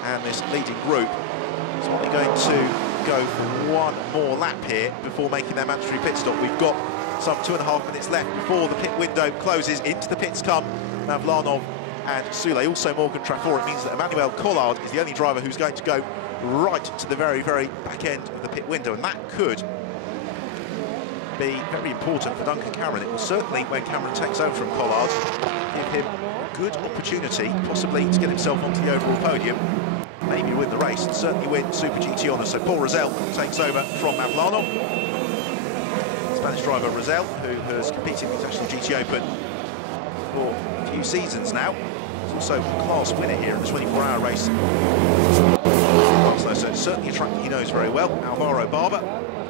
And this leading group is only going to go for one more lap here before making their mandatory pit stop. We've got some 2.5 minutes left before the pit window closes. Into the pits come Mavlanov and Soulé, also Morgan Traffort. It means that Emmanuel Collard is the only driver who's going to go right to the very, very back end of the pit window, and that could be very important for Duncan Cameron. It will certainly, when Cameron takes over from Collard, give him a good opportunity, possibly to get himself onto the overall podium, maybe win the race, and certainly win Super GT Honours. So Paul Rosell takes over from Mavlanov. Spanish driver Rosell, who has competed in the International GT Open for a few seasons now. He's also a class winner here in the 24-hour race. So it's certainly a track that he knows very well. Alvaro Barber,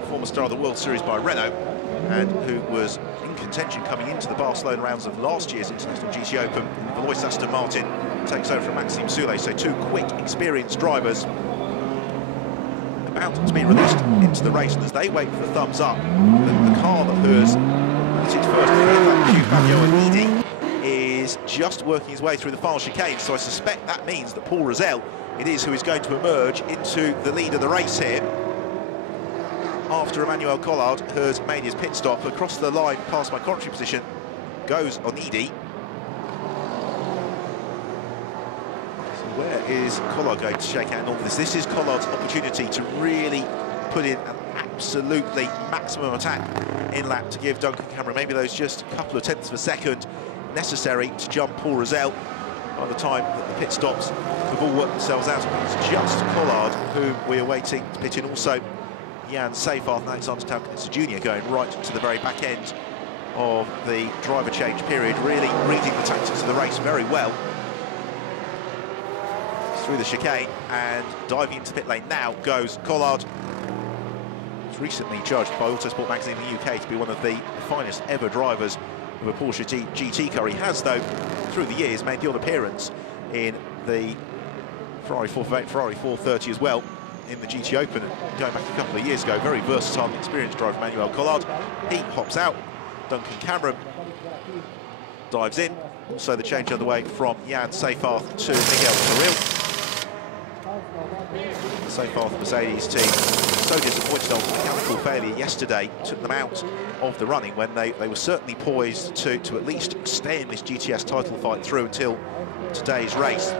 former star of the World Series by Renault, and who was in contention coming into the Barcelona rounds of last year's International GT Open. Valois Aston Martin takes over from Maxime Soulet, so two quick, experienced drivers about to be released into the race. And as they wait for the thumbs up, the car that has hit first, Fabio Anidi, is just working his way through the final chicane. So I suspect that means that Paul Rosell, it is who is going to emerge into the lead of the race here, after Emmanuel Collard has made his pit stop. Across the line past my commentary position goes Onidi. So where is Collard going to shake out in all of this? This is Collard's opportunity to really put in an absolutely maximum attack in lap to give Duncan Cameron maybe those just a couple of tenths of a second necessary to jump Paul Rosell by the time that the pit stops have all worked themselves out. It's just Collard who we are waiting to pit in. Also Jan Seyfarth and Alexander Tauknitzer Jr. going right to the very back end of the driver change period, really reading the tactics of the race very well. Through the chicane and diving into the pit lane now goes Collard. He's recently judged by Autosport magazine in the UK to be one of the finest ever drivers of a Porsche GT car. He has, though, through the years made the odd appearance in the Ferrari 448, Ferrari 430 as well, in the GT Open, and going back a couple of years ago. Very versatile and experienced driver Emmanuel Collard. He hops out. Duncan Cameron dives in. Also the change underway from Jan Seyfarth to Miguel Carril. The Seyfarth Mercedes team so disappointed after the mechanical failure yesterday took them out of the running, when they were certainly poised to at least stay in this GTS title fight through until today's race.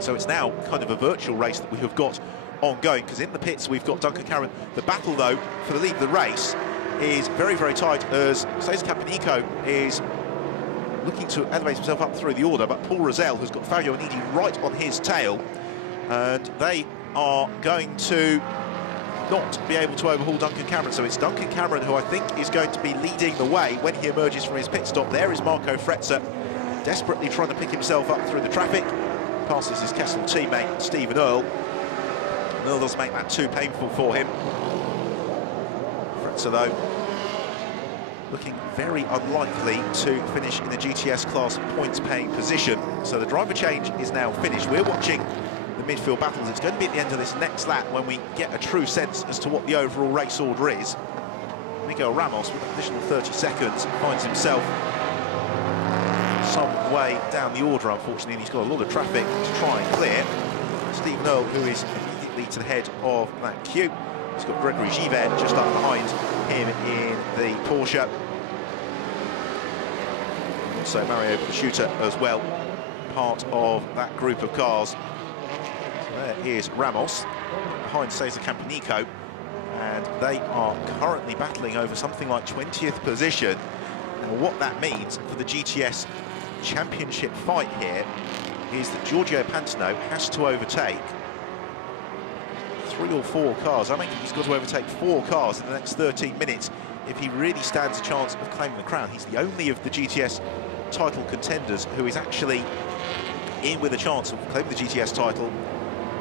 So it's now kind of a virtual race that we have got ongoing, because in the pits we've got Duncan Cameron. The battle, though, for the lead of the race is very, very tight, as Cesar Campanico is looking to elevate himself up through the order, but Paul Rosell has got Fabio Anidi right on his tail, and they are going to not be able to overhaul Duncan Cameron. So it's Duncan Cameron who I think is going to be leading the way when he emerges from his pit stop. There is Marco Fretzer, desperately trying to pick himself up through the traffic. Passes his Kessel teammate, Stephen Earle. Earle doesn't make that too painful for him. Fretzer, though, looking very unlikely to finish in the GTS class points-paying position. So the driver change is now finished. We're watching the midfield battles. It's going to be at the end of this next lap when we get a true sense as to what the overall race order is. Miguel Ramos, with an additional 30 seconds, finds himself some way down the order, unfortunately, and he's got a lot of traffic to try and clear. Stephen Earle, who is immediately to the head of that queue. He's got Gregory Givert just up behind him in the Porsche. Also Mario Prosciutta as well, part of that group of cars. So there is Ramos behind Cesar Campanico, and they are currently battling over something like 20th position. Now, what that means for the GTS championship fight here is that Giorgio Pantano has to overtake 3 or 4 cars. I think he's got to overtake 4 cars in the next 13 minutes if he really stands a chance of claiming the crown. He's the only of the GTS title contenders who is actually in with a chance of claiming the GTS title,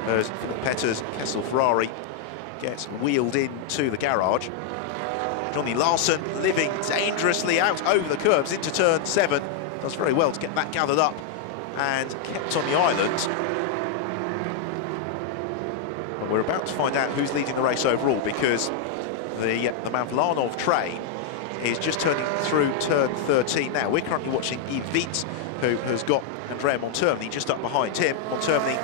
as Philip Petter's Kessel Ferrari gets wheeled into the garage. Johnny Larson living dangerously out over the curbs into turn 7. Does very well to get that gathered up and kept on the island. And we're about to find out who's leading the race overall, because the Mavlanov train is just turning through turn 13 now. We're currently watching Yves Wiets, who has got Andrea Montermini just up behind him. Montermini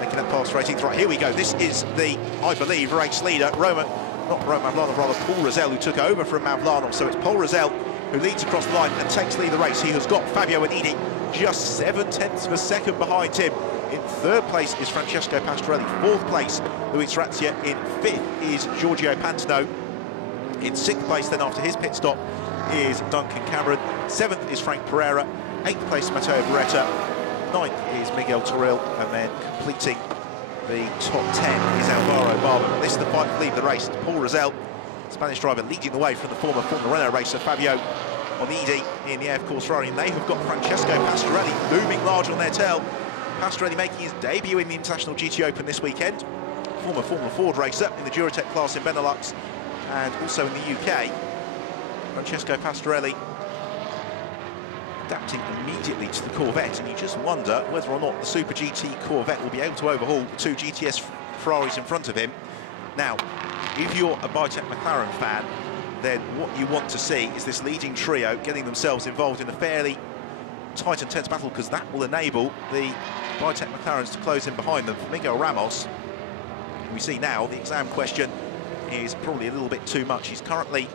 making that pass for 18th. Right, here we go. This is the, I believe, race leader, not Roman Mavlanov, rather Paul Rosell, who took over from Mavlanov. So it's Paul Rosell who leads across the line and takes lead of the race. He has got Fabio Anidi just 7/10 of a second behind him. In 3rd place is Francesco Pastorelli. 4th place, Luis Razia. In 5th is Giorgio Pantano. In 6th place then after his pit stop is Duncan Cameron. 7th is Frank Pereira. 8th place Matteo Beretta. 9th is Miguel Toril, and then completing the top 10 is Alvaro Barber. This is the fight to lead the race. Paul Rosell, Spanish driver, leading the way from the former Formula Renault racer Fabio Onidi in the F Course Ferrari, and they have got Francesco Pastorelli looming large on their tail. Pastorelli making his debut in the International GT Open this weekend. Former Formula Ford racer in the Duratec class in Benelux and also in the UK. Francesco Pastorelli adapting immediately to the Corvette, and you just wonder whether or not the Super GT Corvette will be able to overhaul the 2 GTS Ferraris in front of him. Now, if you're a BARCELONA McLaren fan, then what you want to see is this leading trio getting themselves involved in a fairly tight and tense battle, because that will enable the BARCELONA McLarens to close in behind them. For Miguel Ramos, we see now the exam question is probably a little bit too much. He's currently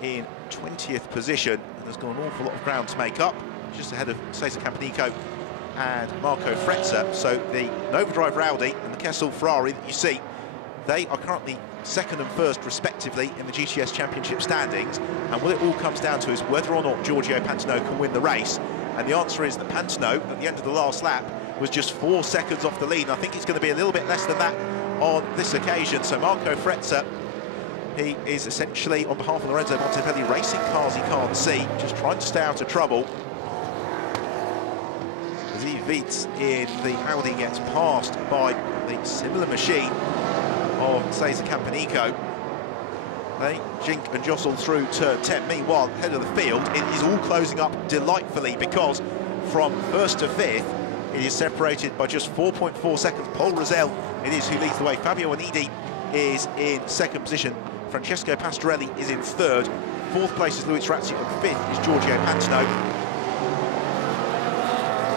in 20th position, and there's got an awful lot of ground to make up, just ahead of Cesar Campanico and Marco Frezza. So the Nova Drive Audi and the Kessel Ferrari that you see, they are currently 2nd and 1st respectively in the GTS Championship standings, and what it all comes down to is whether or not Giorgio Pantano can win the race. And the answer is that Pantano, at the end of the last lap, was just 4 seconds off the lead, and I think it's going to be a little bit less than that on this occasion. So Marco Frezza, he is essentially, on behalf of Lorenzo Montepelli, racing cars he can't see, just trying to stay out of trouble. As Yves Wiets in the Audi gets passed by the similar machine of Cesar Campanico. They jink and jostle through turn 10. Meanwhile, head of the field, it is all closing up delightfully, because from 1st to 5th, it is separated by just 4.4 seconds. Paul Rosell, it is who leads the way. Fabio Onidi is in 2nd position. Francesco Pastorelli is in 3rd. 4th place is Luis Razzi, and 5th is Giorgio Pantano.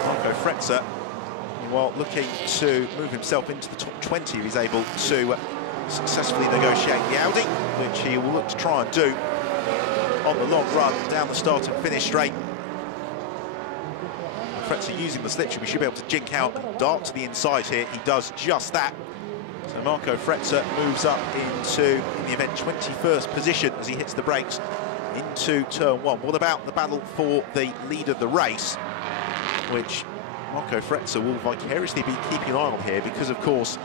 Marco Frezza, while looking to move himself into the top 20, he's able to successfully negotiate the Audi, which he will look to try and do on the long run down the start and finish straight. Frezza using the slipstream, he should be able to jink out and dart to the inside here. He does just that. So Marco Frezza moves up into, in the event, 21st position as he hits the brakes into turn 1. What about the battle for the lead of the race, which Marco Frezza will vicariously be keeping an eye on here, because, of course,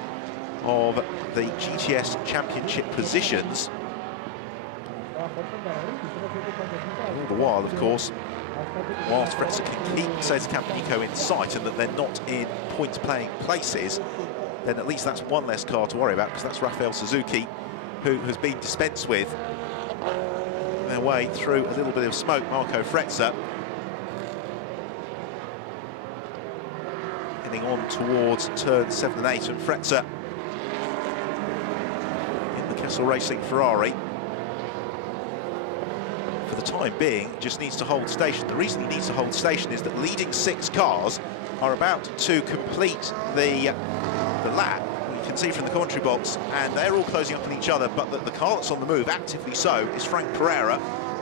of the GTS Championship positions. All the while, of course, whilst Frezza can keep Cesar Campanico in sight and that they're not in point-playing places, then at least that's one less car to worry about, because that's Rafael Suzuki, who has been dispensed with. Their way through a little bit of smoke. Marco Frezza heading on towards turn 7 and 8, and Frezza in the Kessel Racing Ferrari, for the time being, just needs to hold station. The reason he needs to hold station is that leading 6 cars are about to complete the lap. You can see from the commentary box, and they're all closing up on each other, but the car that's on the move, actively so, is Frank Pereira,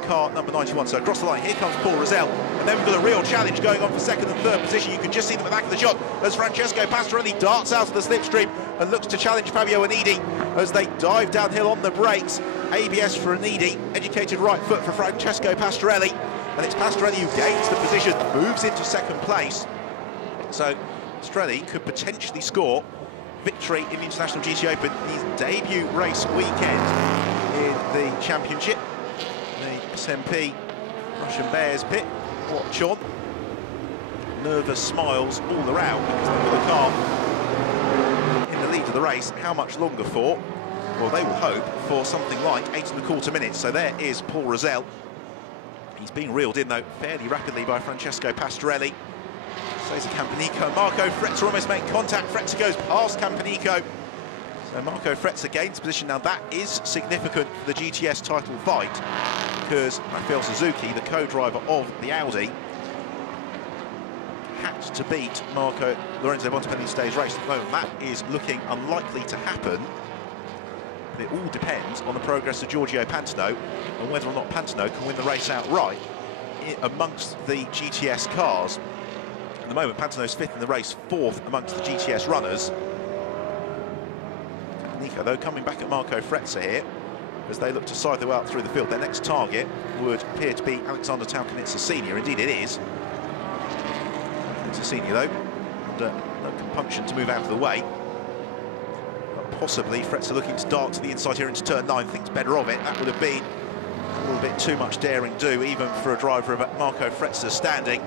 car number 91. So across the line, here comes Paul Rosell, and then we've got a real challenge going on for 2nd and 3rd position. You can just see them at the back of the shot as Francesco Pastorelli darts out of the slipstream and looks to challenge Fabio Onidi as they dive downhill on the brakes. ABS for Onidi, educated right foot for Francesco Pastorelli, and it's Pastorelli who gains the position, moves into 2nd place. So Pastorelli could potentially score victory in the International GT Open, his debut race weekend in the championship. The SMP Russian Bears pit, watch on. Nervous smiles all around, because they've got a car in the lead of the race. How much longer for? Well, they will hope for something like 8.25 minutes. So there is Paul Rosell. He's being reeled in, though, fairly rapidly by Francesco Pastorelli. Cesar Campanico, Marco Frezza almost make contact. Frezza goes past Campanico. So Marco Frezza gains position. Now that is significant for the GTS title fight, because Rafael Suzuki, the co-driver of the Audi, had to beat Lorenzo Montepelli in today's race. At the moment, that is looking unlikely to happen. But it all depends on the progress of Giorgio Pantano and whether or not Pantano can win the race outright amongst the GTS cars. At the moment, Pantano's 5th in the race, 4th amongst the GTS runners. Nico, though, coming back at Marco Frezza here, as they look to side their way out through the field. Their next target would appear to be Alexander Taukanitsa Senior. Indeed it is. It's a senior though, under no compunction to move out of the way. But possibly Fretzer looking to dart to the inside here into turn 9, thinks better of it. That would have been a little bit too much daring do, even for a driver of Marco Fretzer's standing.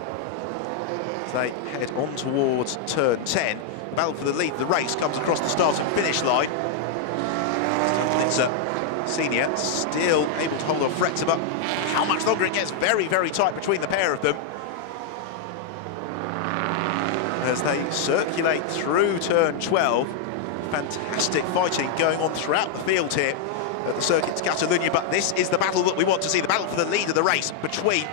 As they head on towards turn 10. Battle for the lead of the race comes across the start and finish line. Taukanitsa Senior still able to hold off Fretzer, but how much longer it gets very, very tight between the pair of them. As they circulate through turn 12, fantastic fighting going on throughout the field here at the Circuit de Catalunya, but this is the battle that we want to see, the battle for the lead of the race between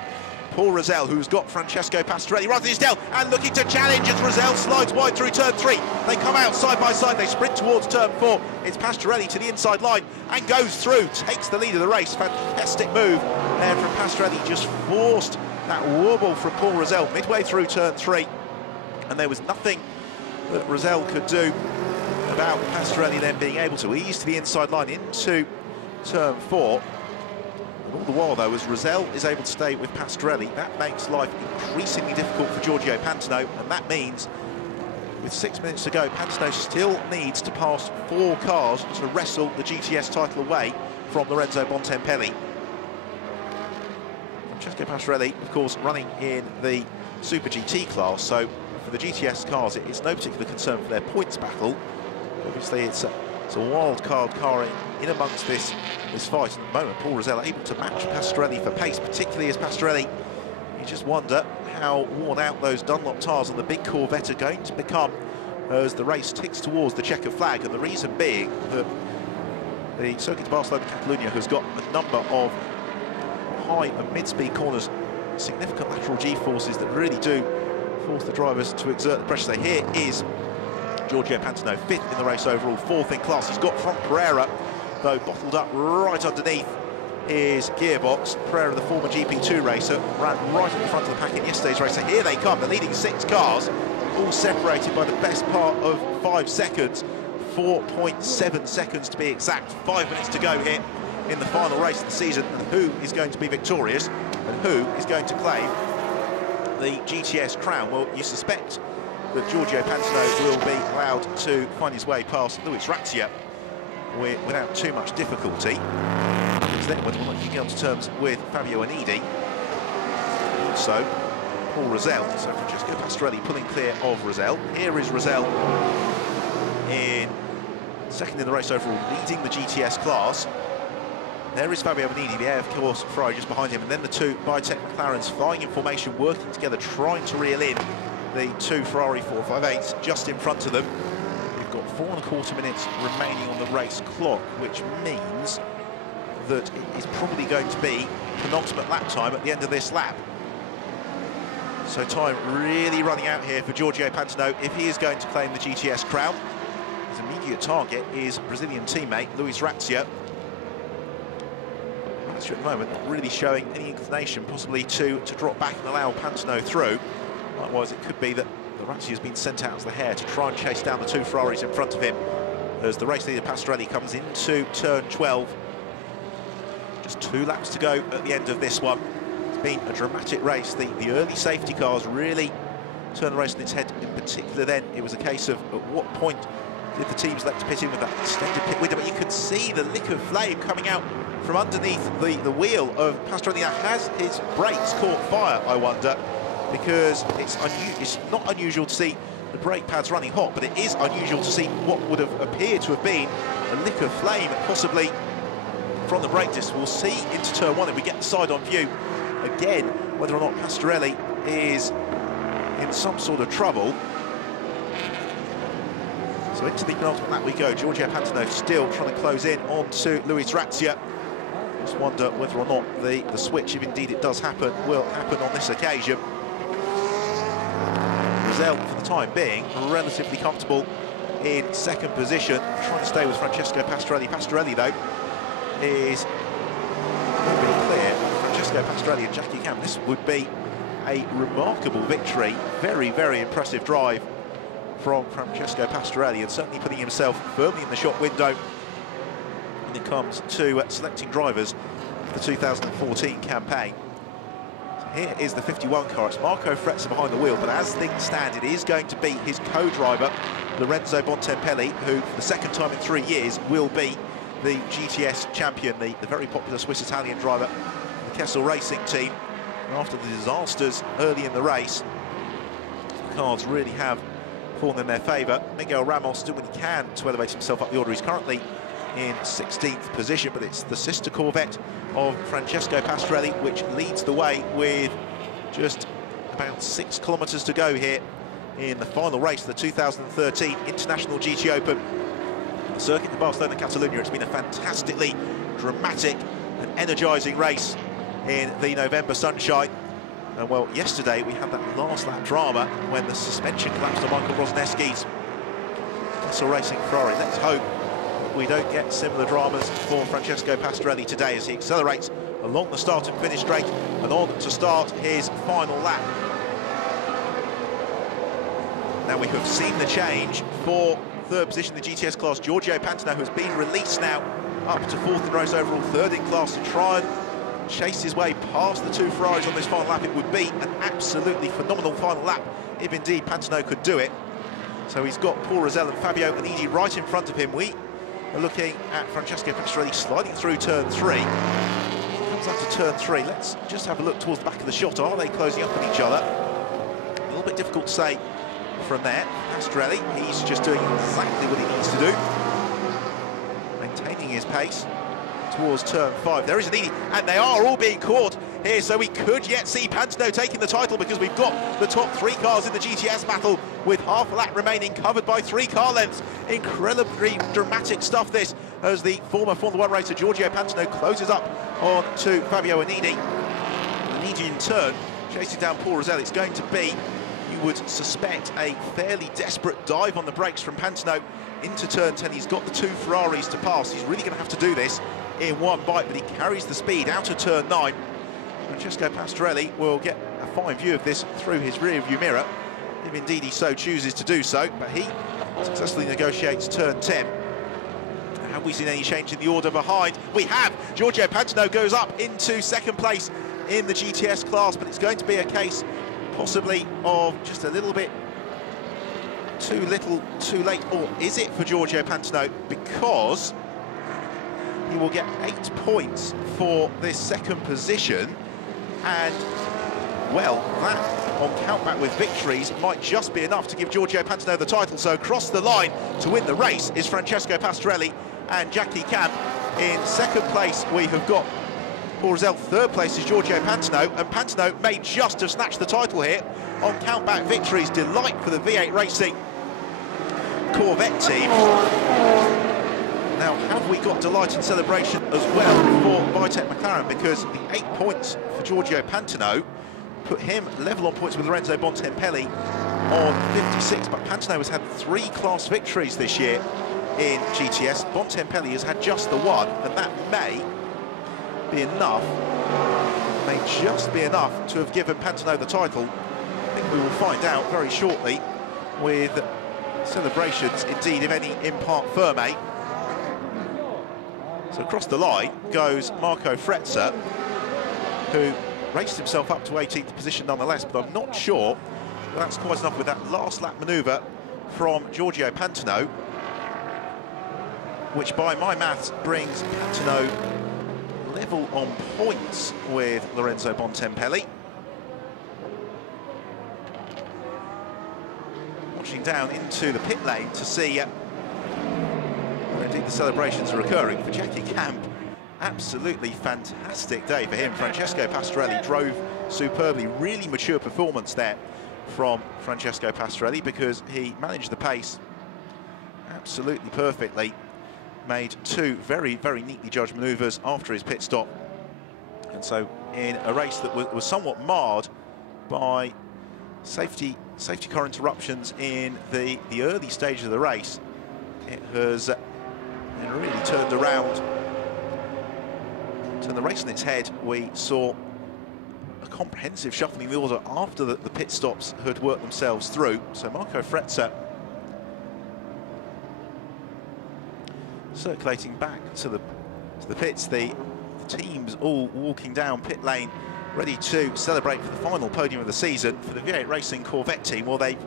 Paul Rosell, who's got Francesco Pastorelli right at his tail and looking to challenge as Rosell slides wide through turn 3. They come out side by side, they sprint towards turn 4. It's Pastorelli to the inside line and goes through, takes the lead of the race. Fantastic move there from Pastorelli, just forced that wobble from Paul Rosell midway through turn 3. And there was nothing that Rosell could do about Pastorelli then being able to ease to the inside line into turn 4. And all the while, though, as Rosell is able to stay with Pastorelli, that makes life increasingly difficult for Giorgio Pantano, and that means, with 6 minutes to go, Pantano still needs to pass 4 cars to wrestle the GTS title away from Lorenzo Bontempelli. Francesco Pastorelli, of course, running in the Super GT class, so for the GTS cars, it's no particular concern for their points battle. Obviously, it's a wild card car in amongst this fight. At the moment, Paul Rosell able to match Pastorelli for pace, particularly as Pastorelli, you just wonder how worn out those Dunlop tyres on the big Corvette are going to become as the race ticks towards the checker flag. And the reason being that the Circuit de Barcelona Catalunya has got a number of high and mid-speed corners, significant lateral G-forces that really do force the drivers to exert the pressure. So here is Giorgio Pantano, 5th in the race overall, 4th in class. He's got front Pereira, though, bottled up right underneath his gearbox. Pereira, the former GP2 racer, ran right at the front of the pack in yesterday's race. So here they come, the leading 6 cars, all separated by the best part of 5 seconds, 4.7 seconds to be exact. 5 minutes to go here in the final race of the season. And who is going to be victorious and who is going to claim the GTS crown? Well, you suspect that Giorgio Pantano will be allowed to find his way past Luis Razzia without too much difficulty. Then whether or not he can get onto terms with Fabio Anidi. Also, Paul Rosell, so Francesco Pastorelli pulling clear of Rosell. Here is Rosell in 2nd in the race overall, leading the GTS class. There is Fabio Anidi, the air, of course, Ferrari just behind him, and then the 2 Biotech McLarens flying in formation, working together, trying to reel in the 2 Ferrari 458s just in front of them. We've got 4.25 minutes remaining on the race clock, which means that it is probably going to be penultimate lap time at the end of this lap. So time really running out here for Giorgio Pantano if he is going to claim the GTS crown. His immediate target is Brazilian teammate Luis Razzia. Razzia at the moment not really showing any inclination possibly to drop back and allow Pantano through. Likewise, it could be that the Razzia has been sent out as the hare to try and chase down the 2 Ferraris in front of him as the race leader Pastorelli comes into turn 12. Just 2 laps to go at the end of this one. It's been a dramatic race. The early safety cars really turned the race on its head. In particular then, it was a case of at what point did the teams elect to pit in with that extended pit window. But you could see the lick of flame coming out from underneath the wheel of Pastorelli. Now, has his brakes caught fire, I wonder? Because it's not unusual to see the brake pads running hot, but it is unusual to see what would have appeared to have been a lick of flame, possibly from the brake disc. We'll see into turn 1 if we get the side on view again whether or not Pastorelli is in some sort of trouble. So into the penultimate lap we go. Giorgio Pantano still trying to close in onto Luis Razzia. Just wonder whether or not the switch, if indeed it does happen, will happen on this occasion. Rosell, for the time being, relatively comfortable in 2nd position, trying to stay with Francesco Pastorelli. Pastorelli, though, is pretty clear. Francesco Pastorelli and Jackie Cam, this would be a remarkable victory. Very, very impressive drive from Francesco Pastorelli, and certainly putting himself firmly in the shot window when it comes to selecting drivers for the 2014 campaign. Here is the 51 car. It's Marco Frezza behind the wheel, but as things stand, it is going to be his co-driver, Lorenzo Bontempelli, who, for the second time in 3 years, will be the GTS champion, the very popular Swiss-Italian driver, the Kessel Racing team. And after the disasters early in the race, the cars really have fallen in their favour. Miguel Ramos doing what he can to elevate himself up the order. He's currently in 16th position, but it's the sister Corvette of Francesco Pastorelli which leads the way with just about 6 kilometres to go here in the final race of the 2013 International GT Open. The circuit of Barcelona, Catalunya. It's been a fantastically dramatic and energising race in the November sunshine. And well, yesterday we had that last lap drama when the suspension collapsed on Michael Brozneski's Kessel Racing Ferrari. Let's hope we don't get similar dramas for Francesco Pastorelli today as he accelerates along the start and finish straight and on to start his final lap. Now we have seen the change for third position in the GTS class. Giorgio Pantano has been released now up to 4th in race overall, 3rd in class, to try and chase his way past the 2 Ferraris on this final lap. It would be an absolutely phenomenal final lap if indeed Pantano could do it. So he's got Paul Rosell and Fabio Anidi right in front of him. We are looking at Francesco Pastorelli sliding through turn 3. Comes up to turn 3. Let's just have a look towards the back of the shot. Are they closing up on each other? A little bit difficult to say from there. Pastorelli, he's just doing exactly what he needs to do. Maintaining his pace towards turn 5. There is Anidi, and they are all being caught here, so we could yet see Pantano taking the title, because we've got the top 3 cars in the GTS battle with half a lap remaining, covered by 3 car lengths. Incredibly dramatic stuff this, as the former Formula 1 racer Giorgio Pantano closes up on to Fabio Anidi. Anidi in turn chasing down Paul Rosell. It's going to be, you would suspect, a fairly desperate dive on the brakes from Pantano into turn 10. He's got the 2 Ferraris to pass. He's really going to have to do this in one bite, but he carries the speed out of turn 9. Francesco Pastorelli will get a fine view of this through his rear view mirror, if indeed he so chooses to do so, but he successfully negotiates turn 10. Have we seen any change in the order behind? We have. Giorgio Pantano goes up into 2nd place in the GTS class, but it's going to be a case possibly of just a little bit too little, too late. Or is it for Giorgio Pantano? Because he will get 8 points for this 2nd position, and well, that on countback with victories might just be enough to give Giorgio Pantano the title. So across the line to win the race is Francesco Pastorelli and Jackie Camp. In 2nd place we have got Paul Rosell, 3rd place is Giorgio Pantano, and Pantano may just have snatched the title here on countback victories. Delight for the V8 Racing Corvette team. Now, have we got delight and celebration as well for Vitek McLaren, because the 8 points for Giorgio Pantano put him level on points with Lorenzo Bontempelli on 56, but Pantano has had 3 class victories this year in GTS. Bontempelli has had just the 1, and that may be enough, may just be enough to have given Pantano the title. I think we will find out very shortly with celebrations, indeed, if any, in Parc Ferme. So across the line goes Marco Frezza, who raced himself up to 18th position nonetheless, but I'm not sure that's quite enough with that last lap manoeuvre from Giorgio Pantano, which by my maths brings Pantano level on points with Lorenzo Bontempelli. Watching down into the pit lane to see indeed the celebrations are occurring for Jackie Camp. Absolutely fantastic day for him. Francesco Pastorelli drove superbly. Really mature performance there from Francesco Pastorelli, because he managed the pace absolutely perfectly. Made 2 very, very neatly judged manoeuvres after his pit stop. And so in a race that was somewhat marred by safety car interruptions in the early stages of the race, it has really turned around, turned the race on its head. We saw a comprehensive shuffling of the order after the pit stops had worked themselves through. So Marco Frezza circulating back to the to the pits. The teams all walking down pit lane, ready to celebrate for the final podium of the season for the V8 Racing Corvette team. Well, they've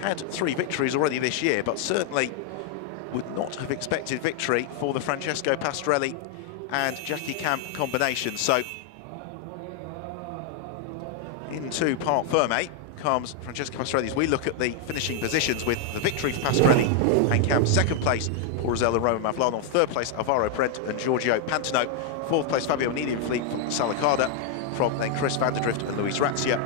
had 3 victories already this year, but certainly would not have expected victory for the Francesco Pastorelli and Jackie Camp combination. So into Parc Ferme comes Francesco Pastorelli as we look at the finishing positions, with the victory for Pastorelli and Camp. Second place, Paul Rosell and Roman Mavlanov. Third place, Alvaro Parente and Giorgio Pantano. Fourth place, Fabio Manini and Philippe Salacada. From then Chris Vanderdrift and Luis Razia.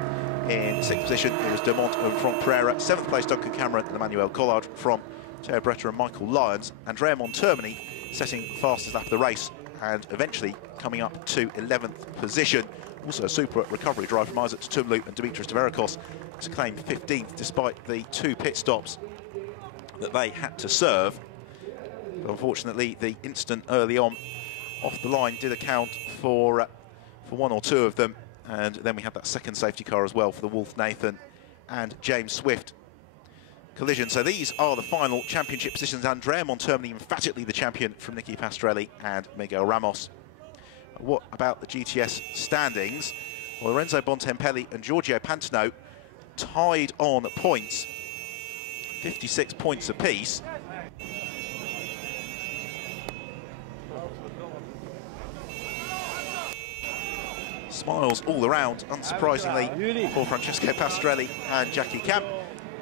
In sixth position, it was Demont and Franck Pereira. Seventh place, Duncan Cameron and Emmanuel Collard from Teo Bretta and Michael Lyons. Andrea Montermini setting the fastest lap of the race and eventually coming up to 11th position. Also a super recovery drive from Isaac Tumlu and Dimitris Deverikos to claim 15th, despite the 2 pit stops that they had to serve. But unfortunately, the incident early on off the line did account for 1 or 2 of them, and then we had that second safety car as well for the Wolf Nathan and James Swift collision. So these are the final championship positions. Andrea Montermini emphatically the champion from Nicky Pastorelli and Miguel Ramos. What about the GTS standings? Well, Lorenzo Bontempelli and Giorgio Pantano tied on points, 56 points apiece. Smiles all around, unsurprisingly, for Francesco Pastorelli and Jackie Camp,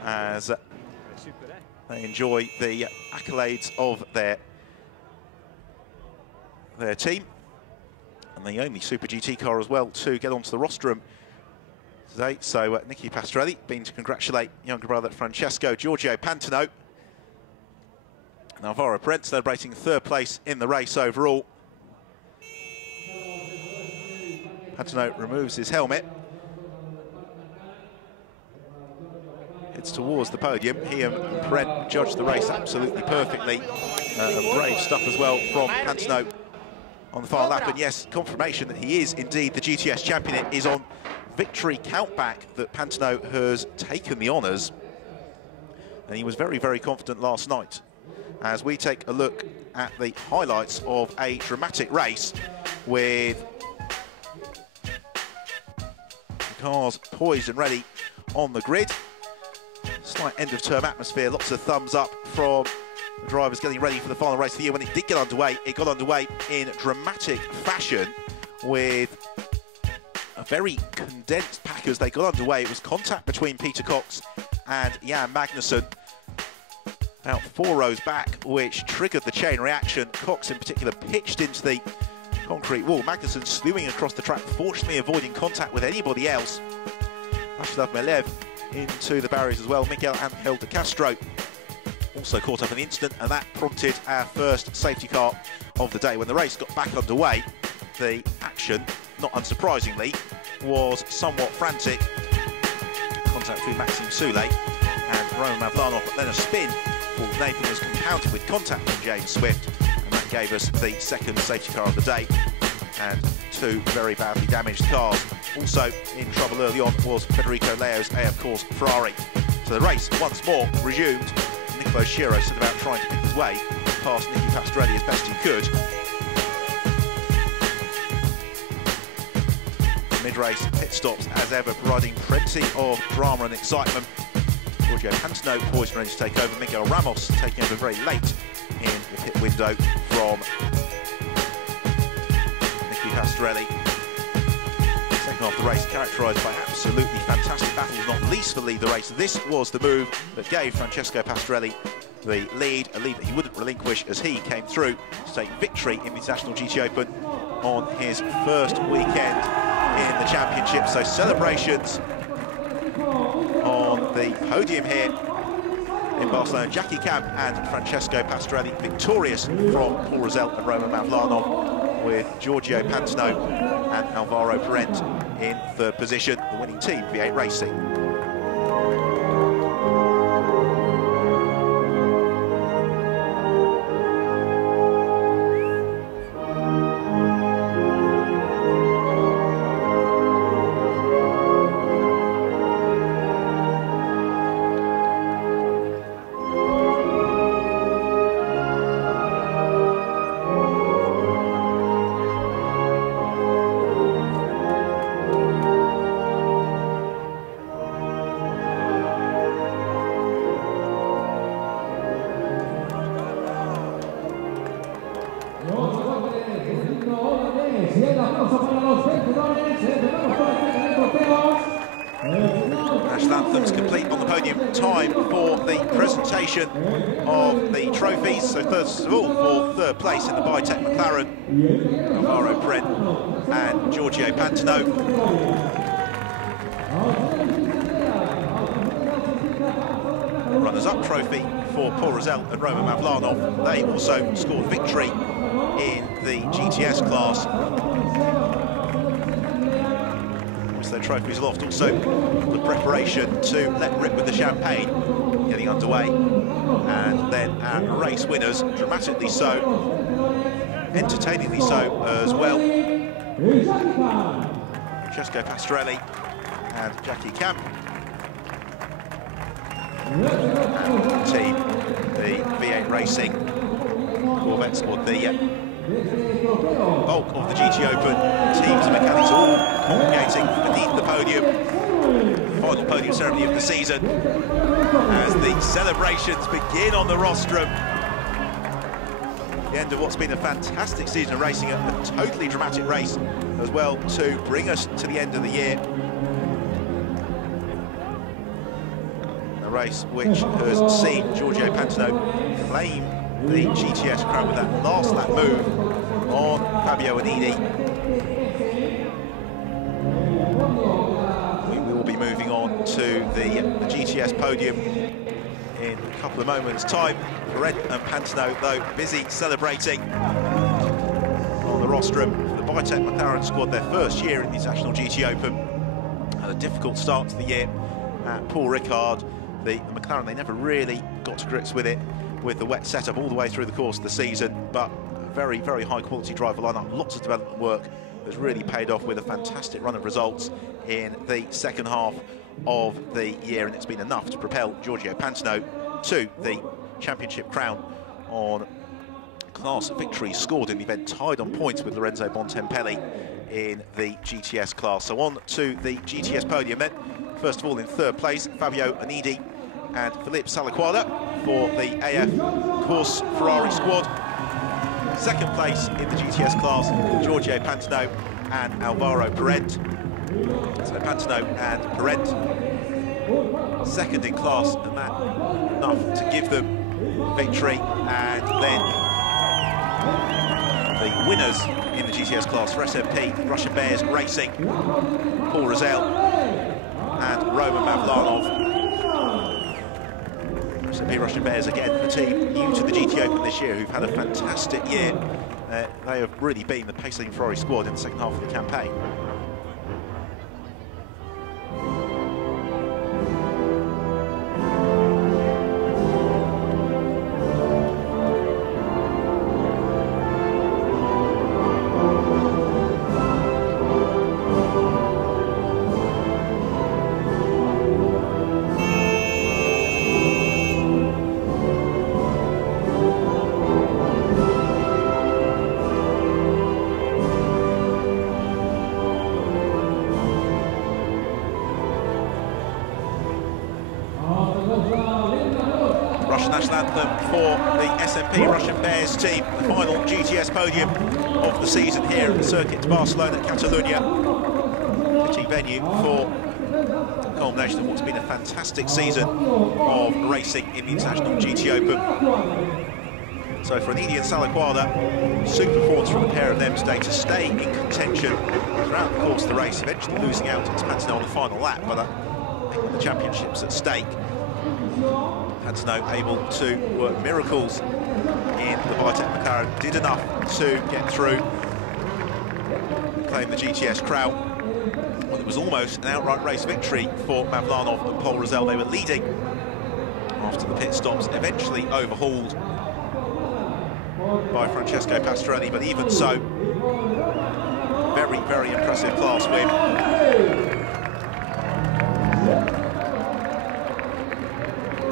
as they enjoy the accolades of their team. And the only Super GT car as well to get onto the rostrum today. So Nicky Pastorelli been to congratulate younger brother Francesco. Giorgio Pantano and Alvaro Parente celebrating 3rd place in the race overall. Pantano removes his helmet, heads towards the podium. He and Parente judged the race absolutely perfectly. Brave stuff as well from Pantano on the final lap, and yes, confirmation that he is indeed the GTS champion. It is on victory countback that Pantano has taken the honours, and he was very, very confident last night. As we take a look at the highlights of a dramatic race with the cars poised and ready on the grid. Slight end-of-term atmosphere, lots of thumbs up from the drivers getting ready for the final race of the year. When it did get underway, it got underway in dramatic fashion with a very condensed pack as they got underway. It was contact between Peter Cox and Jan Magnussen about 4 rows back, which triggered the chain reaction. Cox in particular pitched into the concrete wall. Magnussen slewing across the track, fortunately avoiding contact with anybody else. Ashlav Melev into the barriers as well. Miguel Angel de Castro also caught up in the incident, and that prompted our first safety car of the day. When the race got back underway, the action, not unsurprisingly, was somewhat frantic. Contact between Maxime Soulet and Roman Mavlanov, but then a spin for Nathan was compounded with contact from James Swift, and that gave us the second safety car of the day, and 2 very badly damaged cars. Also in trouble early on was Federico Leo's AF Corse Ferrari. So the race once more resumed. Nicolo Schiro set about trying to pick his way past Nicky Pastorelli as best he could. Mid-race pit stops as ever, providing plenty of drama and excitement. Giorgio Pantano poised and ready to take over. Miguel Ramos taking over very late in the pit window from Nicky Pastorelli. Second half of the race characterised by absolutely fantastic battles, not least for lead the race. This was the move that gave Francesco Pastorelli the lead, a lead that he wouldn't relinquish as he came through to take victory in the International GT Open on his first weekend in the championship. So celebrations on the podium here in Barcelona. Jackie Camp and Francesco Pastorelli victorious from Paul Rosell and Roman Mavlanov, with Giorgio Pantano and Alvaro Parente in 3rd position, the winning team, V8 Racing. National anthems complete on the podium. Time for the presentation of the trophies. So first of all, for third place in the Biotech McLaren, Alvaro Perent and Giorgio Pantano. Runners-up trophy for Paul Rosell and Roman Mavlanov. They also scored victory in the GTS class. Their trophies aloft. Also the preparation to let rip with the champagne getting underway, and then our race winners, dramatically so, entertainingly so as well. Francesco Pastorelli and Jackie Camp, and the team, the V8 Racing Corvette squad, the bulk of the GT Open teams and mechanics all congregating beneath the podium. Final podium ceremony of the season as the celebrations begin on the rostrum. The end of what's been a fantastic season of racing, a totally dramatic race as well to bring us to the end of the year. A race which has seen Giorgio Pantano claim the GTS crown with that last lap move on Fabio Anidi. We will be moving on to the GTS podium in a couple of moments' time. Perent and Pantano, though, busy celebrating on the rostrum. The Biotech McLaren squad, their first year in the International GT Open, had a difficult start to the year at Paul Ricard. The McLaren, they never really got to grips with it, with the wet setup all the way through the course of the season, but very, very high quality driver lineup, lots of development work has really paid off with a fantastic run of results in the second half of the year, and it's been enough to propel Giorgio Pantano to the championship crown on class victories scored in the event, tied on points with Lorenzo Bontempelli in the GTS class. So on to the GTS podium then. First of all, in third place, Fabio Anidi and Philippe Salaquada for the AF Course Ferrari squad. Second place in the GTS class, Giorgio Pantano and Alvaro Perent. So Pantano and Perent second in class, and that enough to give them victory. And then the winners in the GTS class for SMP Russian Bears Racing, Paul Rosell and Roman Mavlanov. SMP Russian Bears, again, a team new to the GT Open this year, who've had a fantastic year. They have really been the pace-leading Ferrari squad in the second half of the campaign. Russian national anthem for the SMP Russian Bears team, the final GTS podium of the season here at the circuit to Barcelona, Catalonia, fitting venue for the culmination of what's been a fantastic season of racing in the International GT Open. So for Anidi and Salaquada, super performance from the pair of them today to stay in contention throughout the course of the race, eventually losing out to Pantano on the final lap, but the championship's at stake. Pantano able to work miracles in the Biotech McLaren, did enough to get through, claim the GTS crown. Well, it was almost an outright race victory for Mavlanov and Paul Rosell. They were leading after the pit stops, eventually overhauled by Francesco Pastorelli, but even so, very, very impressive class win.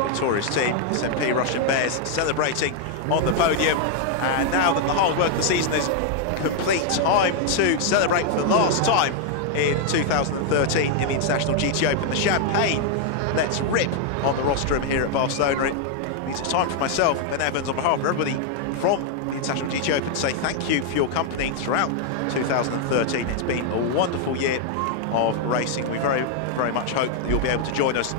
Victorious team, SMP Russian Bears, celebrating on the podium. And now that the hard work of the season is complete, time to celebrate for the last time in 2013 in the International GT Open. The champagne lets rip on the rostrum here at Barcelona. It means it's time for myself, Ben Evans, on behalf of everybody from the International GT Open to say thank you for your company throughout 2013. It's been a wonderful year of racing. We very much hope that you'll be able to join us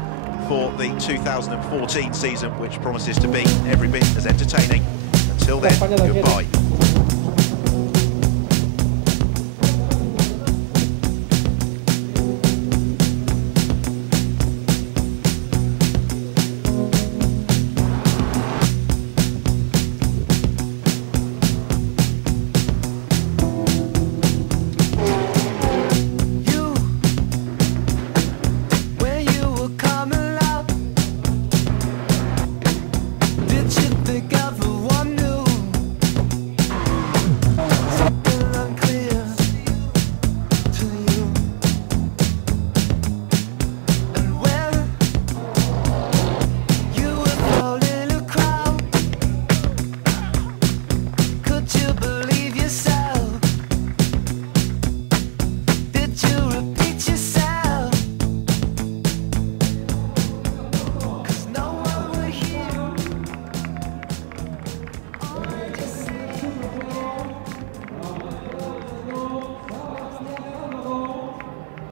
for the 2014 season, which promises to be every bit as entertaining. Until then, goodbye.